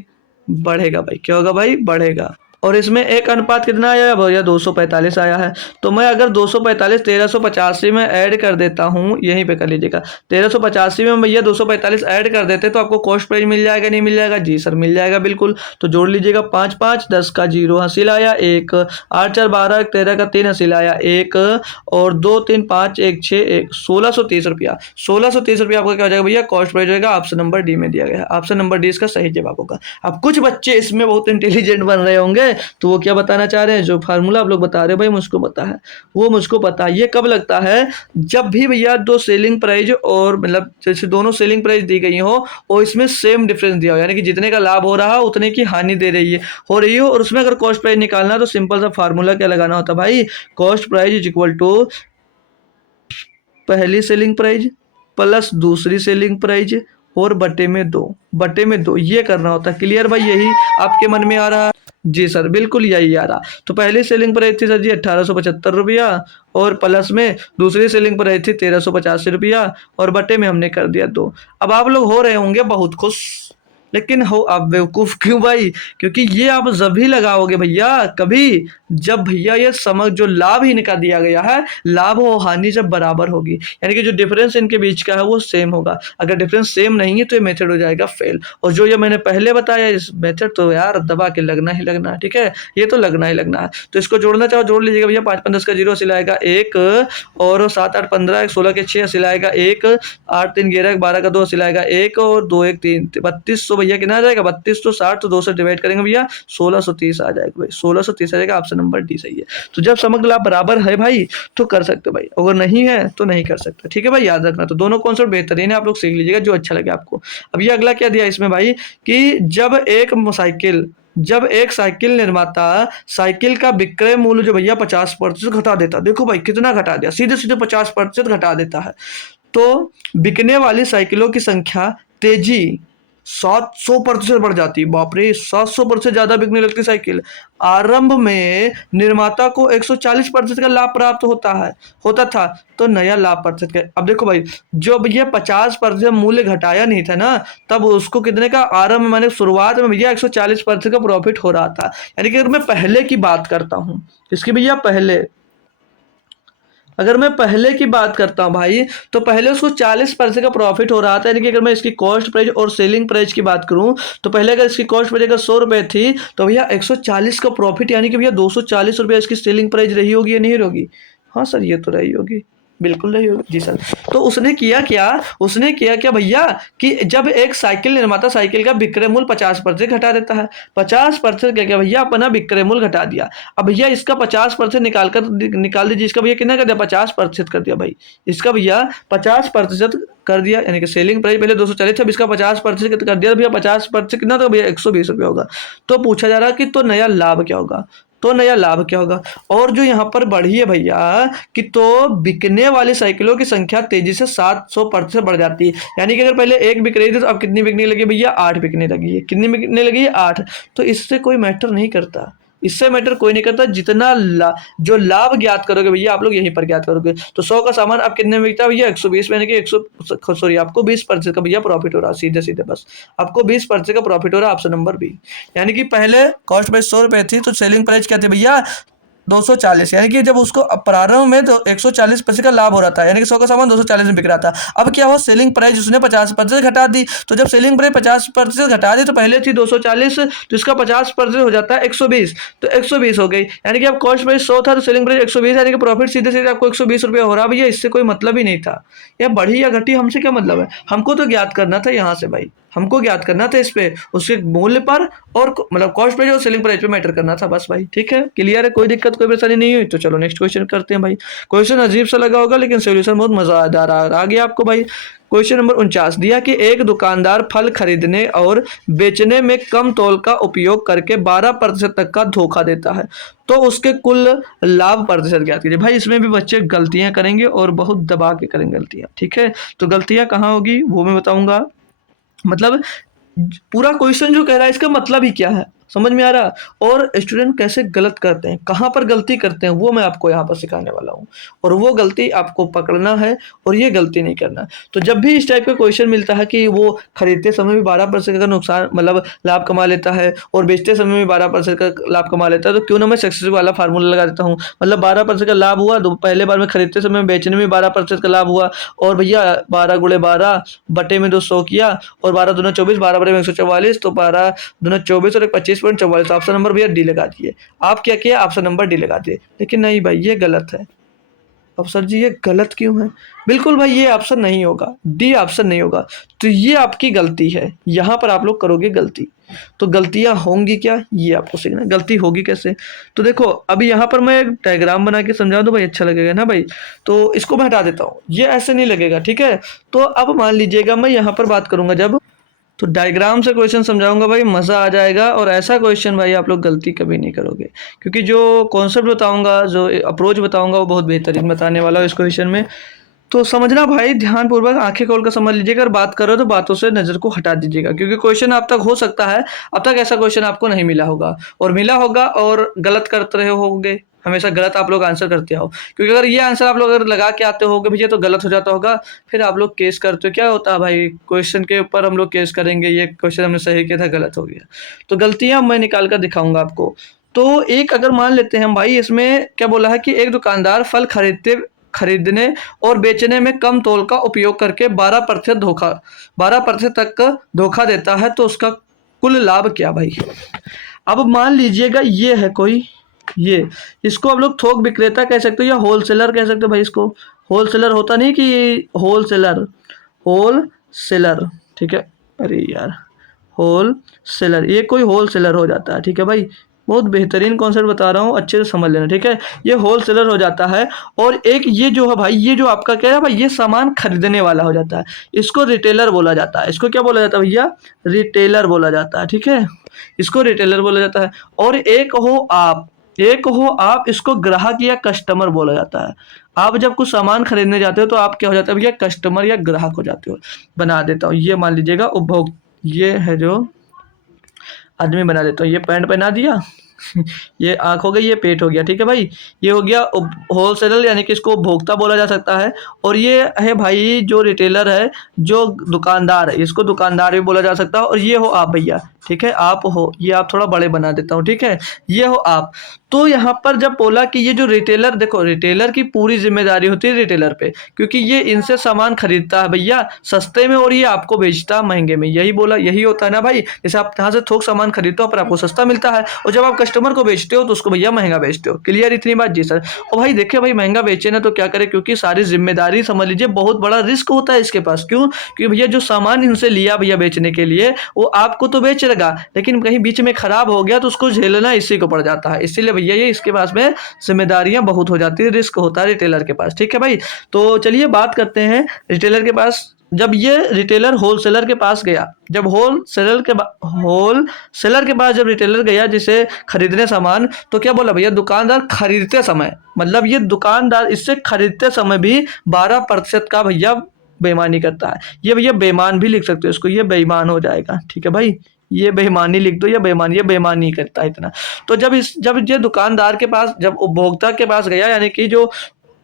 बढ़ेगा भाई, क्या होगा भाई, बढ़ेगा। और इसमें एक अनुपात कितना आया भैया, 245 आया है। तो मैं अगर 245 1385 में ऐड कर देता हूँ, यहीं पे कर लीजिएगा, 1385 में भैया 245 ऐड कर देते तो आपको कॉस्ट प्राइस मिल जाएगा नहीं मिल जाएगा, जी सर मिल जाएगा बिल्कुल। तो जोड़ लीजिएगा, 5 5 10 का 0 हासिल आया 1, 8 4 12 13 का 3 हासिल आया 1, और 2 3 5 1 6 1, 1630 रुपया। 1630 रुपया आपका क्या हो जाएगा भैया, कॉस्ट प्राइस होगा। ऑप्शन नंबर डी में दिया गया है, ऑप्शन नंबर डी इसका सही जवाब होगा। अब कुछ बच्चे इसमें बहुत इंटेलिजेंट बन रहे होंगे, तो वो क्या बताना चाह रहे हैं, जो फार्मूला आप लोग बता रहे हो भाई मुझको पता है, वो मुझको पता है। ये कब लगता है, जब भी भैया दो सेलिंग प्राइस और मतलब जैसे दोनों सेलिंग प्राइस दी गई हो और इसमें सेम डिफरेंस दिया हो, यानी कि जितने का लाभ हो रहा है उतने की हानि दे रही है हो रही हो, और उसमें अगर कॉस्ट प्राइस निकालना है तो सिंपल सा फार्मूला क्या लगाना होता है भाई, cost price is equal to पहली सेलिंग प्राइस प्लस दूसरी सेलिंग प्राइस और बटे में 2 ये करना होता है। क्लियर भाई, यही आपके मन में आ रहा है। जी सर बिल्कुल यही आ रहा। तो पहली सेलिंग प्राइस थी सर जी 1875 रुपया, और प्लस में दूसरी सेलिंग प्राइस थी 1385 रुपया, और बटे में हमने कर दिया 2। अब आप लोग हो रहे होंगे बहुत खुश, लेकिन हो आप बेवकूफ़ क्यों भाई, क्योंकि ये आप जभी लगाओगे भैया कभी जब भैया ये समझ जो लाभ इनका दिया गया है, लाभ और हानि जब बराबर होगी, यानी कि जो डिफरेंस इनके बीच का है वो सेम होगा। अगर डिफरेंस सेम नहीं है तो ये मेथड हो जाएगा फेल। और जो ये मैंने पहले बताया इस मेथड तो यार दबा के लगना ही लगना है, ठीक है, ये तो लगना ही लगना है। तो इसको जोड़ना चाहो जोड़ लीजिएगा भैया, 5 5 10 का 0 सिलाएगा 1, और 7 8 15 16 के 6 सिलाएगा 1, 8 3 11 12 का 2 सिलाएगा 1, और 2 1 3 32, तो भैया कितना आ जाएगा 32, तो 60 तो 2 से डिवाइड करेंगे भैया 1630 आ जाएगा भाई, 1630 आ जाएगा। ऑप्शन नंबर डी सही है। तो जब समग्र लाभ बराबर है भाई तो कर सकते हो भाई, अगर नहीं है तो नहीं कर सकते, ठीक है भाई, याद रखना। तो दोनों कॉन्सेप्ट बेहतरीन है, आप लोग सीख लीजिएगा जो अच्छा लगे आपको। अब ये अगला क्या दिया इसमें भाई, कि जब एक साइकिल निर्माता साइकिल का विक्रय मूल्य जो भैया 50% घटा देता, देखो भाई कितना घटा दिया, सीधे सीधे 50% घटा देता है, तो बिकने वाली साइकिलों की संख्या तेजी 700% बढ़ जाती। बाप रे, 700% ज्यादा बिकने लगती साइकिल। आरंभ में निर्माता को 140% का लाभ प्राप्त होता था, तो नया लाभ प्रतिशत का, अब देखो भाई जो ये 50% मूल्य घटाया नहीं था ना, तब उसको कितने का आरंभ में, मैंने शुरुआत में भैया 140% का प्रॉफिट हो रहा था। यानी कि अगर मैं पहले की बात करता हूँ, इसकी भैया पहले अगर मैं पहले की बात करता हूँ भाई, तो पहले उसको 40% का प्रॉफिट हो रहा था। यानी कि अगर मैं इसकी कॉस्ट प्राइस और सेलिंग प्राइस की बात करूँ, तो पहले अगर इसकी कॉस्ट प्राइस अगर 100 रुपये थी, तो भैया 140 का प्रॉफिट, यानी कि भैया 240 रुपये इसकी सेलिंग प्राइस रही होगी या नहीं होगी? हाँ सर, ये तो रही होगी, बिल्कुल रही होगी जी सर। तो उसने किया क्या भैया, कि जब एक साइकिल निर्माता साइकिल का विक्रय मूल्य 50% घटा देता है, 50% क्या क्या भैया, अपना विक्रय मूल्य घटा दिया। अब भैया इसका 50% निकाल दीजिए, इसका भैया कितना कर दिया, 50% कर दिया भाई। इसका भैया 50% कर दिया, यानी कि सेलिंग प्राइस पहले 240 था, अब इसका 50% कर दिया, भैया 50% कितना, तो भैया 120 रुपये होगा। तो पूछा जा रहा है कि तो नया लाभ क्या होगा, तो नया लाभ क्या होगा। और जो यहाँ पर बढ़ी है भैया, कि तो बिकने वाली साइकिलों की संख्या तेजी से 700% बढ़ जाती है। यानी कि अगर पहले एक बिक रही थी, तो अब कितनी बिकने लगी भैया, 8 बिकने लगी है। कितनी बिकने लगी है, 8। तो इससे कोई मैटर नहीं करता, इससे मैटर कोई नहीं करता। जितना जो लाभ ज्ञात करोगे भैया, आप लोग यहीं पर ज्ञात करोगे। तो 100 का सामान अब कितने में बिकता है भैया, 120 में, यानी कि 100 सॉरी, आपको 20% का भैया प्रॉफिट हो रहा है, सीधे सीधे बस आपको 20% का प्रॉफिट हो रहा है, ऑप्शन नंबर बी। यानी कि पहले कॉस्ट प्राइस 100 रुपये थी, तो सेलिंग प्राइस क्या थी भैया, 240। यानी कि जब उसको प्रारंभ में तो 140% का लाभ हो रहा था, यानी कि 100 का सामान 240 में बिक रहा था। अब क्या हुआ, सेलिंग प्राइस उसने 50% घटा दी। तो जब सेलिंग प्राइस 50% घटा दी, तो पहले थी 240, तो इसका 50% हो जाता है 120, तो 120 हो गई। यानी कि अब कॉस्ट प्राइस 100 था, तो सेलिंग प्राइस 120, यानी कि प्रॉफिट सीधे सीधे आपको 120 रुपये हो रहा है भैया। इससे कोई मतलब ही नहीं था, यह बढ़ी या घटी हमसे क्या मतलब है, हमको तो ज्ञात करना था यहाँ से भाई, हमको ज्ञात करना था इस पे, उसके मूल्य पर, और मतलब कॉस्ट प्राइस और सेलिंग प्राइस पे मैटर करना था बस भाई। ठीक है, क्लियर है, कोई दिक्कत कोई परेशानी नहीं हुई? तो चलो नेक्स्ट क्वेश्चन करते हैं भाई। क्वेश्चन अजीब सा लगा होगा, लेकिन सोल्यूशन बहुत मजेदार आ गया आपको भाई। क्वेश्चन नंबर 49 दिया कि एक दुकानदार फल खरीदने और बेचने में कम तौल का उपयोग करके 12% तक का धोखा देता है, तो उसके कुल लाभ प्रतिशत ज्ञात कीजिए। भाई इसमें भी बच्चे गलतियां करेंगे, और बहुत दबा के करेंगे गलतियां, ठीक है। तो गलतियां कहाँ होगी वो मैं बताऊंगा। मतलब पूरा क्वेश्चन जो कह रहा है, इसका मतलब ही क्या है, समझ में आ रहा। और स्टूडेंट कैसे गलत करते हैं, कहाँ पर गलती करते हैं, वो मैं आपको यहाँ पर सिखाने वाला हूँ। और वो गलती आपको पकड़ना है, और ये गलती नहीं करना है। तो जब भी इस टाइप का क्वेश्चन मिलता है कि वो खरीदते समय भी 12% का नुकसान मतलब लाभ कमा लेता है, और बेचते समय भी 12% का लाभ कमा लेता है, तो क्यों ना मैं सक्सेस वाला फार्मूला लगा देता हूँ। मतलब 12% का लाभ हुआ, तो पहले बार में खरीदते समय बेचने में 12% का लाभ हुआ, और भैया 12 × 12 बटे में 200 किया, और 12 × 2 = 24, 12 × 144, तो 12 × 2 = 24 और 25.44। ऑप्शन नंबर भैया डी लगा दिए। आप क्या किया, ऑप्शन नंबर डी लगा दिए। लेकिन नहीं भाई, ये गलत है। अब सर जी ये गलत क्यों है? बिल्कुल भाई, ये ऑप्शन नहीं होगा, डी ऑप्शन नहीं होगा। तो ये आपकी गलती है, यहाँ पर आप लोग करोगे गलती। तो गलतियां होंगी क्या, ये आपको सीखना है। गलती होगी कैसे, तो देखो अभी यहाँ पर मैं एक डायग्राम बना के समझा दूं भाई, अच्छा लगेगा ना भाई। तो इसको मैं हटा देता हूँ, ये ऐसे नहीं लगेगा, ठीक है। तो अब मान लीजिएगा मैं यहाँ पर बात करूंगा जब, तो डायग्राम से क्वेश्चन समझाऊंगा भाई, मज़ा आ जाएगा। और ऐसा क्वेश्चन भाई आप लोग गलती कभी नहीं करोगे, क्योंकि जो कॉन्सेप्ट बताऊंगा, जो अप्रोच बताऊंगा, वो बहुत बेहतरीन बताने वाला हूँ इस क्वेश्चन में। तो समझना भाई, ध्यानपूर्वक आंखें खोल कर समझ लीजिएगा। अगर बात करो तो बातों से नज़र को हटा दीजिएगा, क्योंकि क्वेश्चन अब तक हो सकता है, अब तक ऐसा क्वेश्चन आपको नहीं मिला होगा, और मिला होगा और गलत करते रहे होंगे, हमेशा गलत आप लोग आंसर करते आओ। क्योंकि अगर ये आंसर आप लोग अगर लगा के आते होगे भैया, तो गलत हो जाता होगा। फिर आप लोग केस करते हो, क्या होता है भाई, क्वेश्चन के ऊपर हम लोग केस करेंगे, ये क्वेश्चन हमने सही किया था, गलत हो गया। तो गलतियां मैं निकाल कर दिखाऊंगा आपको। तो एक अगर मान लेते हैं हम भाई, इसमें क्या बोला है कि एक दुकानदार फल खरीदने और बेचने में कम तौल का उपयोग करके 12% तक का धोखा देता है, तो उसका कुल लाभ क्या भाई। अब मान लीजिएगा ये है कोई, ये इसको आप लोग थोक विक्रेता कह सकते हो, या होलसेलर कह सकते हो भाई। इसको होलसेलर होता नहीं कि होलसेलर, होलसेलर, ठीक है। अरे यार, होल सेलर, ये कोई होल सेलर हो जाता है, ठीक है भाई। बहुत बेहतरीन कॉन्सेप्ट बता रहा हूँ, अच्छे से समझ लेना, ठीक है। ये होल सेलर हो जाता है। और एक ये जो है भाई, ये जो आपका क्या है भाई, ये सामान खरीदने वाला हो जाता है, इसको रिटेलर बोला जाता है। इसको क्या बोला जाता है भैया, रिटेलर बोला जाता है, ठीक है। इसको रिटेलर बोला जाता है। और एक हो आप, इसको ग्राहक या कस्टमर बोला जाता है। आप जब कुछ सामान खरीदने जाते हो, तो आप क्या हो जाते हो भैया, कस्टमर या ग्राहक हो जाते हो। बना देता हूँ, ये मान लीजिएगा उपभोग, ये है जो आदमी, बना देता हूँ, ये पैंट पहना दिया ये आँख हो गई, ये पेट हो गया, ठीक है भाई। ये हो गया होलसेलर, यानी कि इसको उपभोक्ता बोला जा सकता है। और ये है भाई जो रिटेलर है, जो दुकानदार है, इसको दुकानदार भी बोला जा सकता है। और ये हो आप भैया, ठीक है, आप हो, ये आप थोड़ा बड़े बना देता हूँ, ठीक है। ये हो आप। तो यहाँ पर जब बोला कि ये जो रिटेलर, देखो रिटेलर की पूरी जिम्मेदारी होती है रिटेलर पे, क्योंकि ये इनसे सामान खरीदता है भैया सस्ते में और ये आपको बेचता है महंगे में। यही बोला, यही होता है ना भाई। जैसे आप यहाँ से थोक सामान खरीदते हो पर आपको सस्ता मिलता है, और जब आप कस्टमर को बेचते हो तो उसको भैया महंगा बेचते हो। क्लियर इतनी बात? जी सर। और भाई देखिए भाई, महंगा बेचे ना तो क्या करे, क्योंकि सारी जिम्मेदारी समझ लीजिए, बहुत बड़ा रिस्क होता है इसके पास। क्यों? क्योंकि भैया जो सामान इनसे लिया भैया बेचने के लिए, वो आपको तो बेचेगा, लेकिन कहीं बीच में खराब हो गया तो उसको झेलना इसी को पड़ जाता है। इसीलिए भैया ये इसके पास में जिम्मेदारियां बहुत हो जाती है, रिस्क होता है रिटेलर के पास। ठीक है भाई, तो चलिए बात करते हैं रिटेलर के पास। जब ये रिटेलर होलसेलर के पास गया, जब होलसेलर के पास जब रिटेलर गया जिसे खरीदने सामान, तो क्या बोला भैया, दुकानदार खरीदते समय, मतलब ये दुकानदार इससे खरीदते समय भी 12% का भैया बेईमानी करता है। ये भैया बेईमान भी लिख सकते हो इसको, ये बेईमान हो जाएगा। ठीक है भाई, ये बेईमानी लिख दो, या बेईमानी, ये बेईमानी करता है इतना। तो जब ये दुकानदार के पास, जब उपभोक्ता के पास गया, यानी कि जो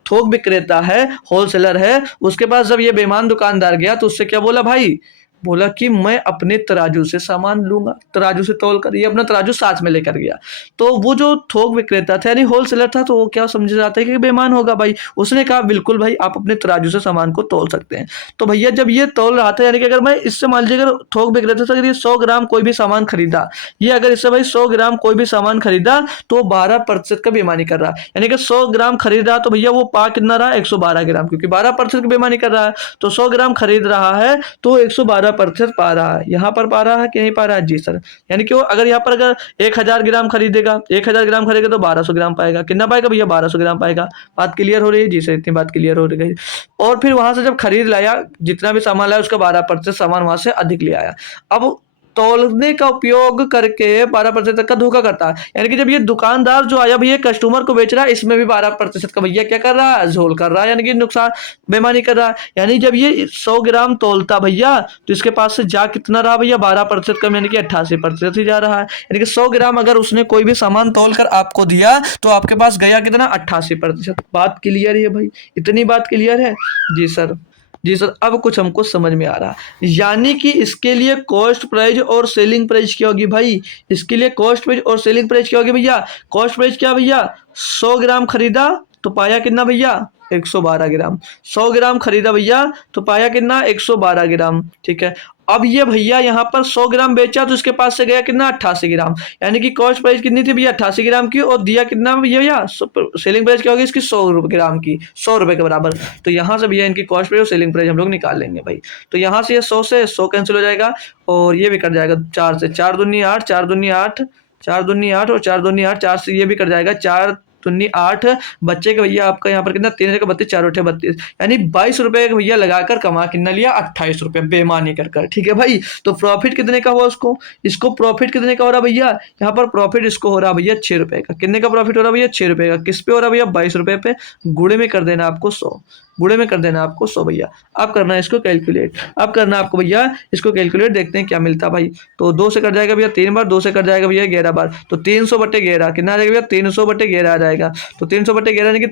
थोक विक्रेता है, होलसेलर है, उसके पास जब ये बेईमान दुकानदार गया तो उससे क्या बोला भाई, बोला कि मैं अपने तराजू से सामान लूंगा, तराजू से तौल कर। ये अपना तराजू साथ में लेकर गया। तो वो जो थोक विक्रेता था यानी होलसेलर था, तो वो क्या समझ जाता है कि बेईमान होगा भाई। उसने कहा बिल्कुल भाई, आप अपने तराजू से सामान को तौल सकते हैं। तो भैया जब ये तौल रहा था, यानी कि अगर मैं इससे मान लीजिए, अगर थोक विक्रेता से अगर ये 100 ग्राम कोई भी सामान खरीदा, ये अगर इससे भाई 100 ग्राम कोई भी सामान खरीदा, तो 12% का बेईमानी कर रहा है। यानी कि 100 ग्राम खरीद रहा, तो भैया वो पा कितना रहा, 112 ग्राम, क्योंकि 12% की बेईमानी कर रहा है। तो 100 ग्राम खरीद रहा है तो 112% पा रहा है। यहाँ पर पा रहा है कि नहीं पा रहा है? जी सर। यानी कि वो अगर यहाँ पर अगर 1000 ग्राम खरीदेगा, 1000 ग्राम खरीदेगा तो 1200 ग्राम पाएगा। कितना पाएगा भैया? 1200 ग्राम पाएगा। बात क्लियर हो रही है? जी सर, इतनी बात क्लियर हो रही है। और फिर वहां से जब खरीद लाया, जितना भी सामान लाया उसका 12% सामान वहां से अधिक ले आया। अब तौलने का उपयोग करके 12% तक का धोखा करता है। यानी कि जब ये दुकानदार जो आया भैया कस्टमर को बेच रहा है, इसमें भी 12% का भैया क्या कर रहा है, झोल कर रहा है, यानी कि नुकसान, बेईमानी कर रहा है। यानी जब ये 100 ग्राम तौलता भैया, तो इसके पास से जा कितना रहा भैया, 12% कम, यानी कि 88% ही जा रहा है। यानी कि 100 ग्राम अगर उसने कोई भी सामान तौल कर आपको दिया, तो आपके पास गया कितना, 88%। बात क्लियर है भाई? इतनी बात क्लियर है? जी सर। जी सर, अब कुछ हमको समझ में आ रहा है। यानी कि इसके लिए कॉस्ट प्राइस और सेलिंग प्राइस क्या होगी भाई, इसके लिए कॉस्ट प्राइस और सेलिंग प्राइस क्या होगी भैया। कॉस्ट प्राइस क्या भैया, 100 ग्राम खरीदा तो पाया कितना भैया, 112 ग्राम। 100 ग्राम खरीदा भैया तो पाया कितना, 112 ग्राम। ठीक है, अब ये भैया यहाँ पर 100 ग्राम बेचा तो इसके पास से गया कितना, 88 ग्राम। यानी कि कॉस्ट प्राइस कितनी थी भैया, 88 ग्राम की, और दिया कितना भैया, सेलिंग प्राइस क्या होगी इसकी, 100 ग्राम की, 100 रुपए के बराबर। तो यहाँ से भैया इनकी कॉस्ट प्राइस और सेलिंग प्राइस हम लोग निकाल लेंगे भाई। तो यहाँ से ये 100 से 100 कैंसिल हो जाएगा, और ये भी कट जाएगा 4 से, 4 दूनी 8, 4 दूनी 8, 4 दूनी 8 और 4 दूनी 8, 4 से ये भी कट जाएगा, 4 दूनी 8। बच्चे का भैया आपका यहाँ पर कितना, 3 का 32, 4 उठे 32, यानी 22 रुपए भैया लगाकर कमा कितना लिया, 28 रुपए बेईमानी कर। ठीक है भाई, तो प्रॉफिट कितने का हुआ उसको, इसको प्रॉफिट कितने का हो रहा भैया, यहाँ पर प्रॉफिट इसको हो रहा भैया 6 रुपए का। कितने का प्रॉफिट हो रहा भैया, 6 रुपए का। किस पे हो रहा भैया, 22 रुपए पे। गुड़े में कर देना आपको 100, गुड़े में कर देना आपको 100 भैया। अब करना है इसको कैलकुलेट, अब करना आपको भैया इसको कैलकुलेट, देखते हैं क्या मिलता भाई। तो 2 से कट जाएगा भैया 3 बार, 2 से कट जाएगा भैया 11 बार, तो 300/11 कितना आ जाएगा भैया, 300/11 आ जाएगा। तो 300/11 यानी कि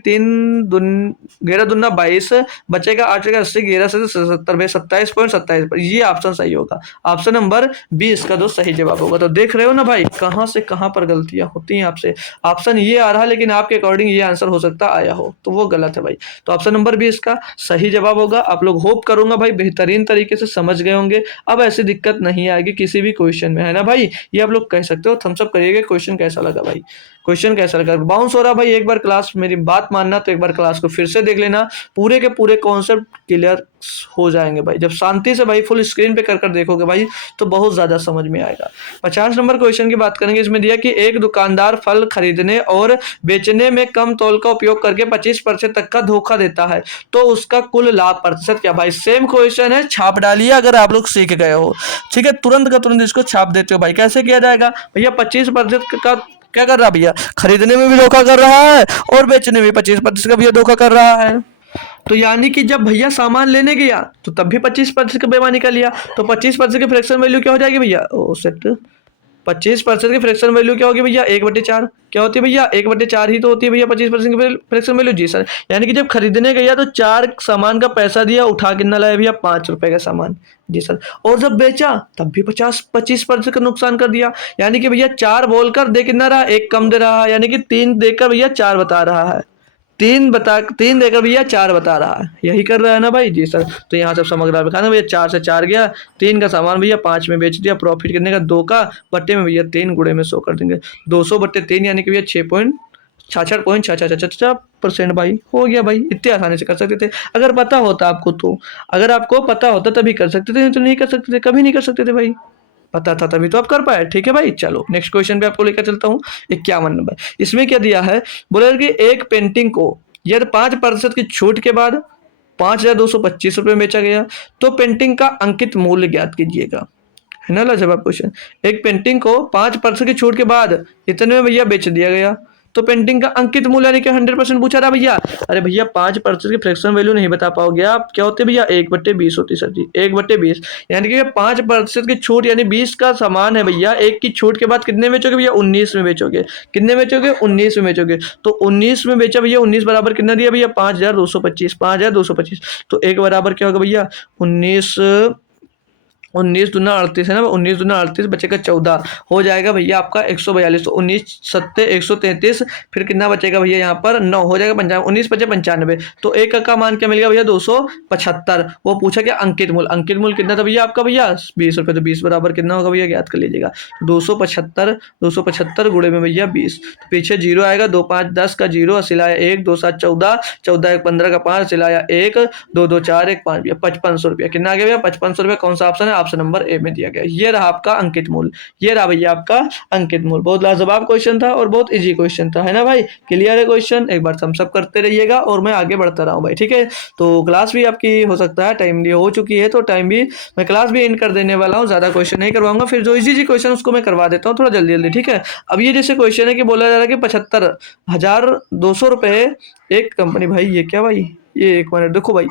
11 दूना 22, बचेगा 8 का 80, 11 से 70 भाई 27.27। ये ऑप्शन सही होगा, ऑप्शन नंबर 20 का दोस्त सही जवाब होगा। तो देख रहे हो ना भाई, कहाँ से कहाँ पर गलतियां होती हैं आपसे। ऑप्शन ये आ रहा है लेकिन आपके अकॉर्डिंग ये आंसर हो सकता आया हो, तो वो गलत है भाई। तो ऑप्शन नंबर 20 का सही जवाब होगा। आप लोग होप करूंगा भाई बेहतरीन तरीके से समझ गए होंगे। अब ऐसी दिक्कत नहीं आएगी किसी भी क्वेश्चन में, है ना भाई। ये आप लोग कह सकते हो, थम्स अप करिएगा क्वेश्चन कैसा लगा भाई, क्वेश्चन कैसा लगा। बाउंस हो रहा भाई, एक बार क्लास, मेरी बात मानना, तो एक बार क्लास को फिर से देख लेना, पूरे के पूरे कॉन्सेप्ट क्लियर हो जाएंगे भाई। जब शांति से भाई फुल स्क्रीन पे कर देखोगे भाई, तो बहुत ज्यादा समझ में आएगा। 50 नंबर क्वेश्चन की बात करेंगे। इसमें दिया कि एक दुकानदार फल खरीदने और बेचने में कम तौल का उपयोग करके 25% तक का धोखा देता है, तो उसका कुल लाभ प्रतिशत क्या। भाई सेम क्वेश्चन है, छाप डालिए अगर आप लोग सीख गए हो। ठीक है, तुरंत का तुरंत इसको छाप देते हो भाई। कैसे किया जाएगा भैया, 25% का क्या कर रहा भैया, खरीदने में भी धोखा कर रहा है और बेचने में 25% का भैया धोखा कर रहा है। तो यानी कि जब भैया सामान लेने गया तो तब भी 25% का बेईमानी कर लिया, तो 25% की फ्रैक्शन वैल्यू क्या हो जाएगी भैया, ओ सेट 25% की फ्रैक्शन वैल्यू क्या होगी भैया 1/4। क्या होती है भैया 1/4 ही तो होती है भैया 25% की फ्रैक्शन वैल्यू। जी सर, यानी कि जब खरीदने गया तो 4 सामान का पैसा दिया, उठा कितना लाया भैया 5 रुपए का सामान। जी सर, और जब बेचा तब भी 25% का नुकसान कर दिया। यानी कि भैया 4 बोलकर दे कितना रहा, 1 कम दे रहा है, यानी कि 3 देकर भैया 4 बता रहा है। 3 देकर भैया 4 बता रहा है, यही कर रहा है ना भाई। जी सर, तो यहाँ सब समझ रहा है ना भैया, 4 से 4 गया, 3 का सामान भैया 5 में बेच दिया, प्रॉफिट कितने का 2 का, बट्टे में भैया 3 गुणे में 100 कर देंगे, 200/3 यानी कि भैया 6.66% भाई हो गया भाई। इतने आसानी से कर सकते थे अगर पता होता आपको तो। अगर आपको पता होता तभी कर सकते थे, नहीं तो नहीं कर सकते थे, कभी नहीं कर सकते थे भाई। पता था तभी तो आप कर पाए। ठीक है भाई, चलो नेक्स्ट क्वेश्चन पे आपको लेकर चलता हूँ। 51 नंबर, इसमें क्या दिया है, बोला कि एक पेंटिंग को यदि 5% की छूट के बाद 5,225 रुपये में बेचा गया तो पेंटिंग का अंकित मूल्य ज्ञात कीजिएगा। है ना लाजवाब क्वेश्चन। एक पेंटिंग को 5% की छूट के बाद इतने में भैया बेच दिया गया तो पेंटिंग का अंकित मूल्य यानी कि 100% पूछा था भैया। अरे भैया 5% की फ्रैक्शन वैल्यू नहीं बता पाओगे आप, क्या होते भैया 1/20 होती सर जी, 1/20 यानी कि 5% की छूट यानी 20 का सामान है भैया, 1 की छूट के बाद कितने बेचोगे भैया 19 में बेचोगे। कितने बेचोगे 19 में बेचोगे, तो 19 में बेचा भैया, 19 बराबर कितना दिया भैया 5,225 तो एक बराबर क्या होगा भैया 19, 19×2 = 38 है ना, 19×2 = 38 बचेगा 14 हो जाएगा भैया आपका 142। तो 19×7 = 133, फिर कितना बचेगा भैया यहाँ पर 9 हो जाएगा 95, 19×5 = 95। तो एक का मान क्या मिल गया भैया 275। वो पूछा क्या अंकित मूल्य, अंकित मूल्य कितना था भैया आपका भैया 20 रुपये। तो 20 बराबर कितना होगा भैया ज्ञात कर लीजिएगा। 275 गुणे में भैया 20, तो पीछे जीरो आएगा, 2 5 10 का जीरो, सिलाया 1, 2 7 14, 14 1 15 का 5, सिलाया 1, 2 2 4 1 5 भैया 5500 रुपया। कितना आ गया भैया 5500 रुपया। कौन सा ऑप्शन है, ऑप्शन नंबर ए में दिया गया। ये रहा आपका अंकित मूल्य, ये रहा भैया आपका अंकित मूल्य। बहुत लाजवाब क्वेश्चन था और बहुत इजी क्वेश्चन था, है ना भाई। क्लियर है क्वेश्चन, एक बार थम्स अप करते रहिएगा और मैं आगे बढ़ता रहा हूँ भाई। ठीक है, तो क्लास भी आपकी हो सकता है टाइम भी हो चुकी है, तो टाइम भी मैं क्लास भी एंड कर देने वाला हूँ, ज्यादा क्वेश्चन नहीं करवाऊंगा, फिर जो इजी क्वेश्चन उसको मैं करवा देता हूँ थोड़ा जल्दी जल्दी। ठीक है, अब ये जैसे क्वेश्चन है कि बोला जा रहा है कि 75,200 रुपए एक कंपनी, भाई ये क्या भाई, ये एक मिनट देखो भाई,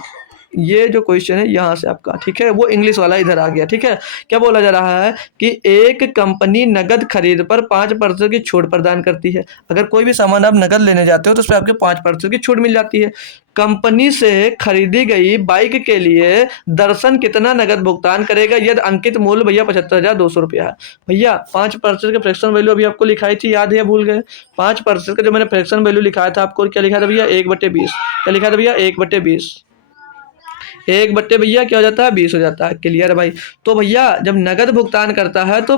ये जो क्वेश्चन है यहाँ से आपका, ठीक है, वो इंग्लिश वाला इधर आ गया। ठीक है, क्या बोला जा रहा है कि एक कंपनी नगद खरीद पर 5% की छूट प्रदान करती है। अगर कोई भी सामान आप नगद लेने जाते हो तो उस पर आपके 5% की छूट मिल जाती है। कंपनी से खरीदी गई बाइक के लिए दर्शन कितना नगद भुगतान करेगा यदि अंकित मूल्य भैया 75,200 रुपया है। भैया 5% का फ्रैक्शन वैल्यू अभी आपको लिखाई थी, याद है या भूल गए। 5% का जो मैंने फ्रैक्शन वैल्यू लिखाया था आपको, क्या लिखा था भैया 1/20। क्या लिखा था भैया 1/20, 1 बट्टे भैया क्या हो जाता है 20 हो जाता है। क्लियर है भाई। तो भैया जब नगद भुगतान करता है तो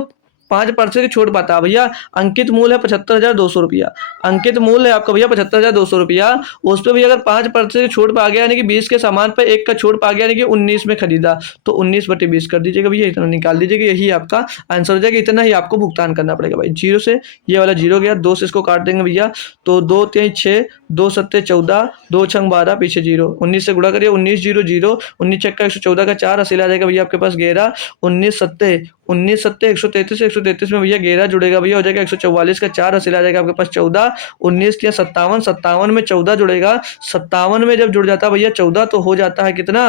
5% की छूट पाता है भैया। अंकित मूल्य है 75,200 रुपया, अंकित मूल्य है आपका भैया 75,200 रुपया। उस पर भैया अगर 5% की छूट पा गया यानी कि 20 के सामान पर 1 का छूट पा गया यानी कि 19 में खरीदा, तो 19/20 कर दीजिएगा भैया, इतना निकाल दीजिएगा, यही आपका आंसर हो जाएगा। इतना ही आपको भुगतान करना पड़ेगा भाई। जीरो से ये वाला जीरो गया, 2 से इसको काट देंगे भैया, तो 2 3 6, 2 7 14, 2 6 12, पीछे जीरो, 19 से गुणा करिए, 19 0 0, 19 6 114 का 4 हासिल आ जाएगा भैया आपके पास 11, 19 7 133, 133 में भैया 11 जुड़ेगा भैया, हो जाएगा 144 का 4 हासिल आ जाएगा आपके पास 14, 19 या 57, 57 में 14 जुड़ेगा, 57 में जब जुड़ जाता है भैया 14 तो हो जाता है कितना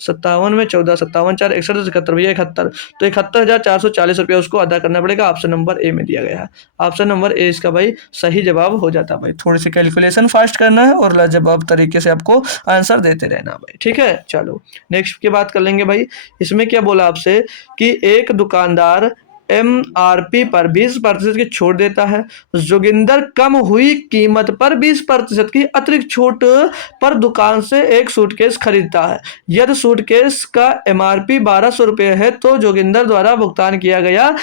57 में 14, 57 4 61 71 भैया 71, तो 71,440 रुपया उसको अदा करना पड़ेगा। ऑप्शन नंबर ए में दिया गया है, ऑप्शन नंबर ए इसका भाई सही जवाब हो जाता है भाई। थोड़ी सी कैलकुलेशन फास्ट करना है और लाजवाब तरीके से आपको आंसर देते रहना भाई। ठीक है, चलो नेक्स्ट की बात कर लेंगे भाई। इसमें क्या बोला आपसे कि एक दुकानदार MRP पर 20% की छूट देता है, जोगिंदर कम हुई कीमत पर 20% की अतिरिक्त छूट पर दुकान से एक सूटकेस खरीदता है। यदि सूटकेस का MRP 1,200 रुपये है तो जोगिंदर द्वारा भुगतान किया गया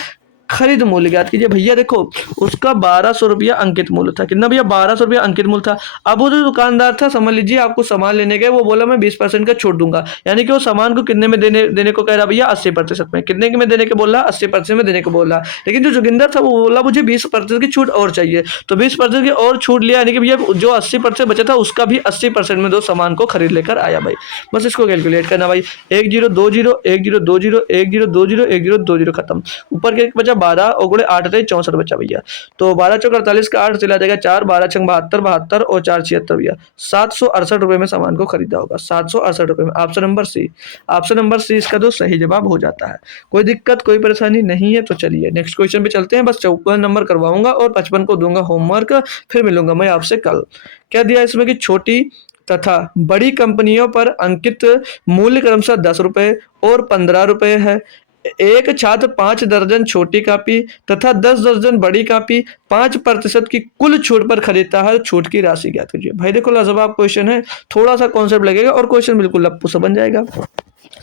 खरीद मूल्य ज्ञात कीजिए। भैया देखो उसका 1,200 रुपया अंकित मूल्य था, कितना भैया 1,200 रुपया अंकित मूल्य था। अब वो जो दुकानदार था, समझ लीजिए आपको सामान लेने गए, वो बोला मैं 20% का छूट दूंगा, यानी कि वो सामान को कितने में देने को कह रहा भैया 80% में, कितने में देने को बोल रहा 80% में देने को बोल रहा। लेकिन जो जोगिंदर था वो बोला मुझे 20% की छूट और चाहिए, तो 20% की और छूट लिया, यानी कि भैया जो 80% बचा था उसका भी 80% में दो सामान को खरीद लेकर आया भाई। बस इसको कैलकुलेट करना भाई, 1 0 2 0 1 0 2 0 1 0 2 0 1 0 2 0 खत्म, ऊपर के बचा बचा 12 और गुणे 8 थे 64 बचा भैया। तो 12 चौक 48 का 8 चला जाएगा 4, 12 छंग 72, 72 और 4 76 भैया। 768 रुपए में सामान को खरीदा होगा, 768 रुपए में। Option number C, option number C इसका दोस्त सही जवाब हो जाता है। कोई दिक्कत कोई परेशानी नहीं है तो चलिए नेक्स्ट क्वेश्चन पे चलते हैं। बस 54 नंबर करवाऊंगा और 55 को दूंगा होमवर्क, फिर मिलूंगा मैं आपसे कल। क्या दिया इसमें कि छोटी तथा बड़ी कंपनियों पर अंकित मूल्य क्रमशः 10 रुपए और 15 रुपए है। एक छात्र 5 दर्जन छोटी कापी तथा 10 दर्जन बड़ी कापी 5% की कुल छूट पर खरीदता है, छूट की राशि ज्ञात कीजिए। भाई देखो लाजवाब क्वेश्चन है, थोड़ा सा कॉन्सेप्ट लगेगा और क्वेश्चन बिल्कुल लप्पू सा बन जाएगा।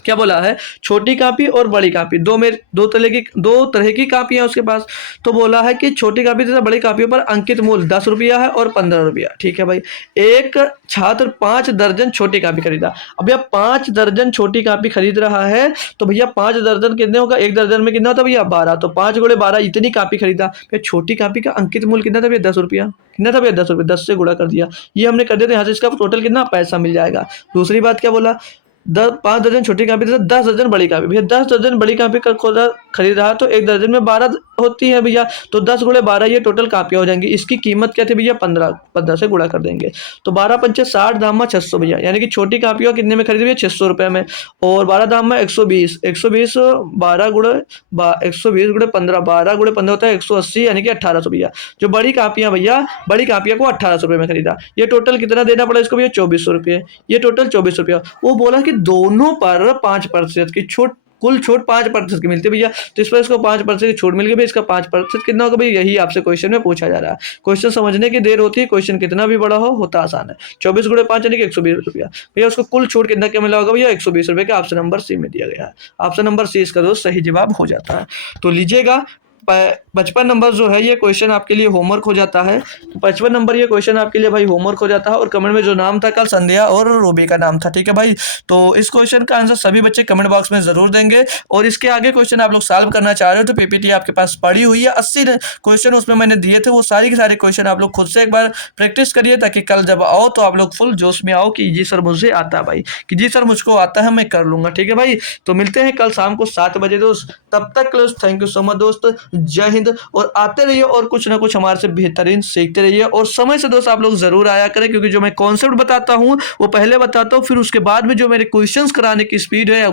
क्या बोला है, छोटी कापी और बड़ी कापी दो तरह की कापियां उसके पास। तो बोला है कि छोटी कापी तथा बड़ी कापियों पर अंकित मूल्य 10 रुपया है और 15 रुपया। ठीक है भाई, एक छात्र 5 दर्जन छोटी कापी खरीदा। अब भैया 5 दर्जन छोटी कापी खरीद रहा है तो भैया 5 दर्जन कितने होगा, एक दर्जन में कितना होता है भैया 12, तो 5 गुणे 12 इतनी कापी खरीदा। फिर छोटी कापी का अंकित मूल्य कितना था भैया 10 रुपया, कितना था भैया 10 रुपये, 10 से गुणा कर दिया, ये हमने कर दिया। तो यहाँ से इसका टोटल कितना पैसा मिल जाएगा। दूसरी बात क्या बोला, 5 दर्जन छोटी कापी तथा 10 दर्जन बड़ी कापी। भैया 10 दर्जन बड़ी कापी का खरीद रहा तो एक दर्जन में 12 होती है भैया, तो 10 गुणे 12 ये टोटल कापियां हो जाएंगी। इसकी कीमत क्या थी भैया 15 से गुणा कर देंगे। तो 12 पंचे 60 दाम में 600 भैया, यानी कि छोटी कापियों कितने में खरीदी भैया 600 रुपए में, और 12 दाम में 120, 120 12 गुणे 120 गुणे 15, 12 गुणे 15 होता है 180, यानी कि 1800 भैया। जो बड़ी कापियां भैया, बड़ी कापियां को 1800 रुपए में खरीदा। ये टोटल कितना देना पड़ा इसको भैया 2400 रुपये, ये टोटल 2400 रुपया। वो बोला कि दोनों पर 5% की छूट, कुल छूट 5% की मिलती है भैया। तो इस पर इसको 5% की छूट मिल गई भैया। इसका 5% कितना होगा भैया, यही आपसे क्वेश्चन में पूछा जा रहा है। क्वेश्चन समझने की देर होती है, क्वेश्चन कितना भी बड़ा हो होता आसान है। 24 गुणे 5 यानी कि 120 रुपया भैया। उसको कुल छूट कितना क्या मिला होगा भैया 120 रुपये का। ऑप्शन नंबर सी में दिया गया है। ऑप्शन नंबर सी इसका दोस्त सही जवाब हो जाता है। तो लीजिएगा 55 नंबर जो है ये क्वेश्चन आपके लिए होमवर्क हो जाता है। तो 55 नंबर ये क्वेश्चन आपके लिए भाई होमवर्क हो जाता है। और कमेंट में जो नाम था कल संध्या और रूबी का नाम था, ठीक है भाई। तो इस क्वेश्चन का आंसर सभी बच्चे कमेंट बॉक्स में जरूर देंगे। और इसके आगे क्वेश्चन आप लोग सॉल्व करना चाह रहे हो तो पीपीटी आपके पास पड़ी हुई है, 80 क्वेश्चन उसमें मैंने दिए थे। वो सारे के सारे क्वेश्चन आप लोग खुद से एक बार प्रैक्टिस करिए, ताकि कल जब आओ तो आप लोग फुल जोश में आओ कि जी सर मुझे आता है भाई, कि जी सर मुझको आता है, मैं कर लूंगा। ठीक है भाई, तो मिलते हैं कल शाम को 7 बजे दोस्त। तब तक थैंक यू सो मच दोस्त, जय हिंद। और आते रहिए और कुछ ना कुछ हमारे से बेहतरीन सीखते रहिए। और समय से दोस्त आप लोग जरूर आया करें, क्योंकि जो मैं कॉन्सेप्ट बताता हूं वो पहले बताता हूं, फिर उसके बाद में जो मेरे क्वेश्चंस कराने की स्पीड है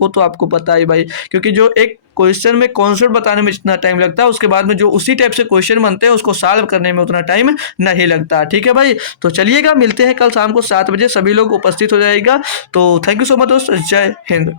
वो तो आपको पता ही भाई। क्योंकि जो एक क्वेश्चन में कॉन्सेप्ट बताने में जितना टाइम लगता है, उसके बाद में जो उसी टाइप से क्वेश्चन बनते हैं उसको सॉल्व करने में उतना टाइम नहीं लगता। ठीक है भाई, तो चलिएगा मिलते हैं कल शाम को 7 बजे, सभी लोग उपस्थित हो जाएगा। तो थैंक यू सो मच दोस्त, जय हिंद।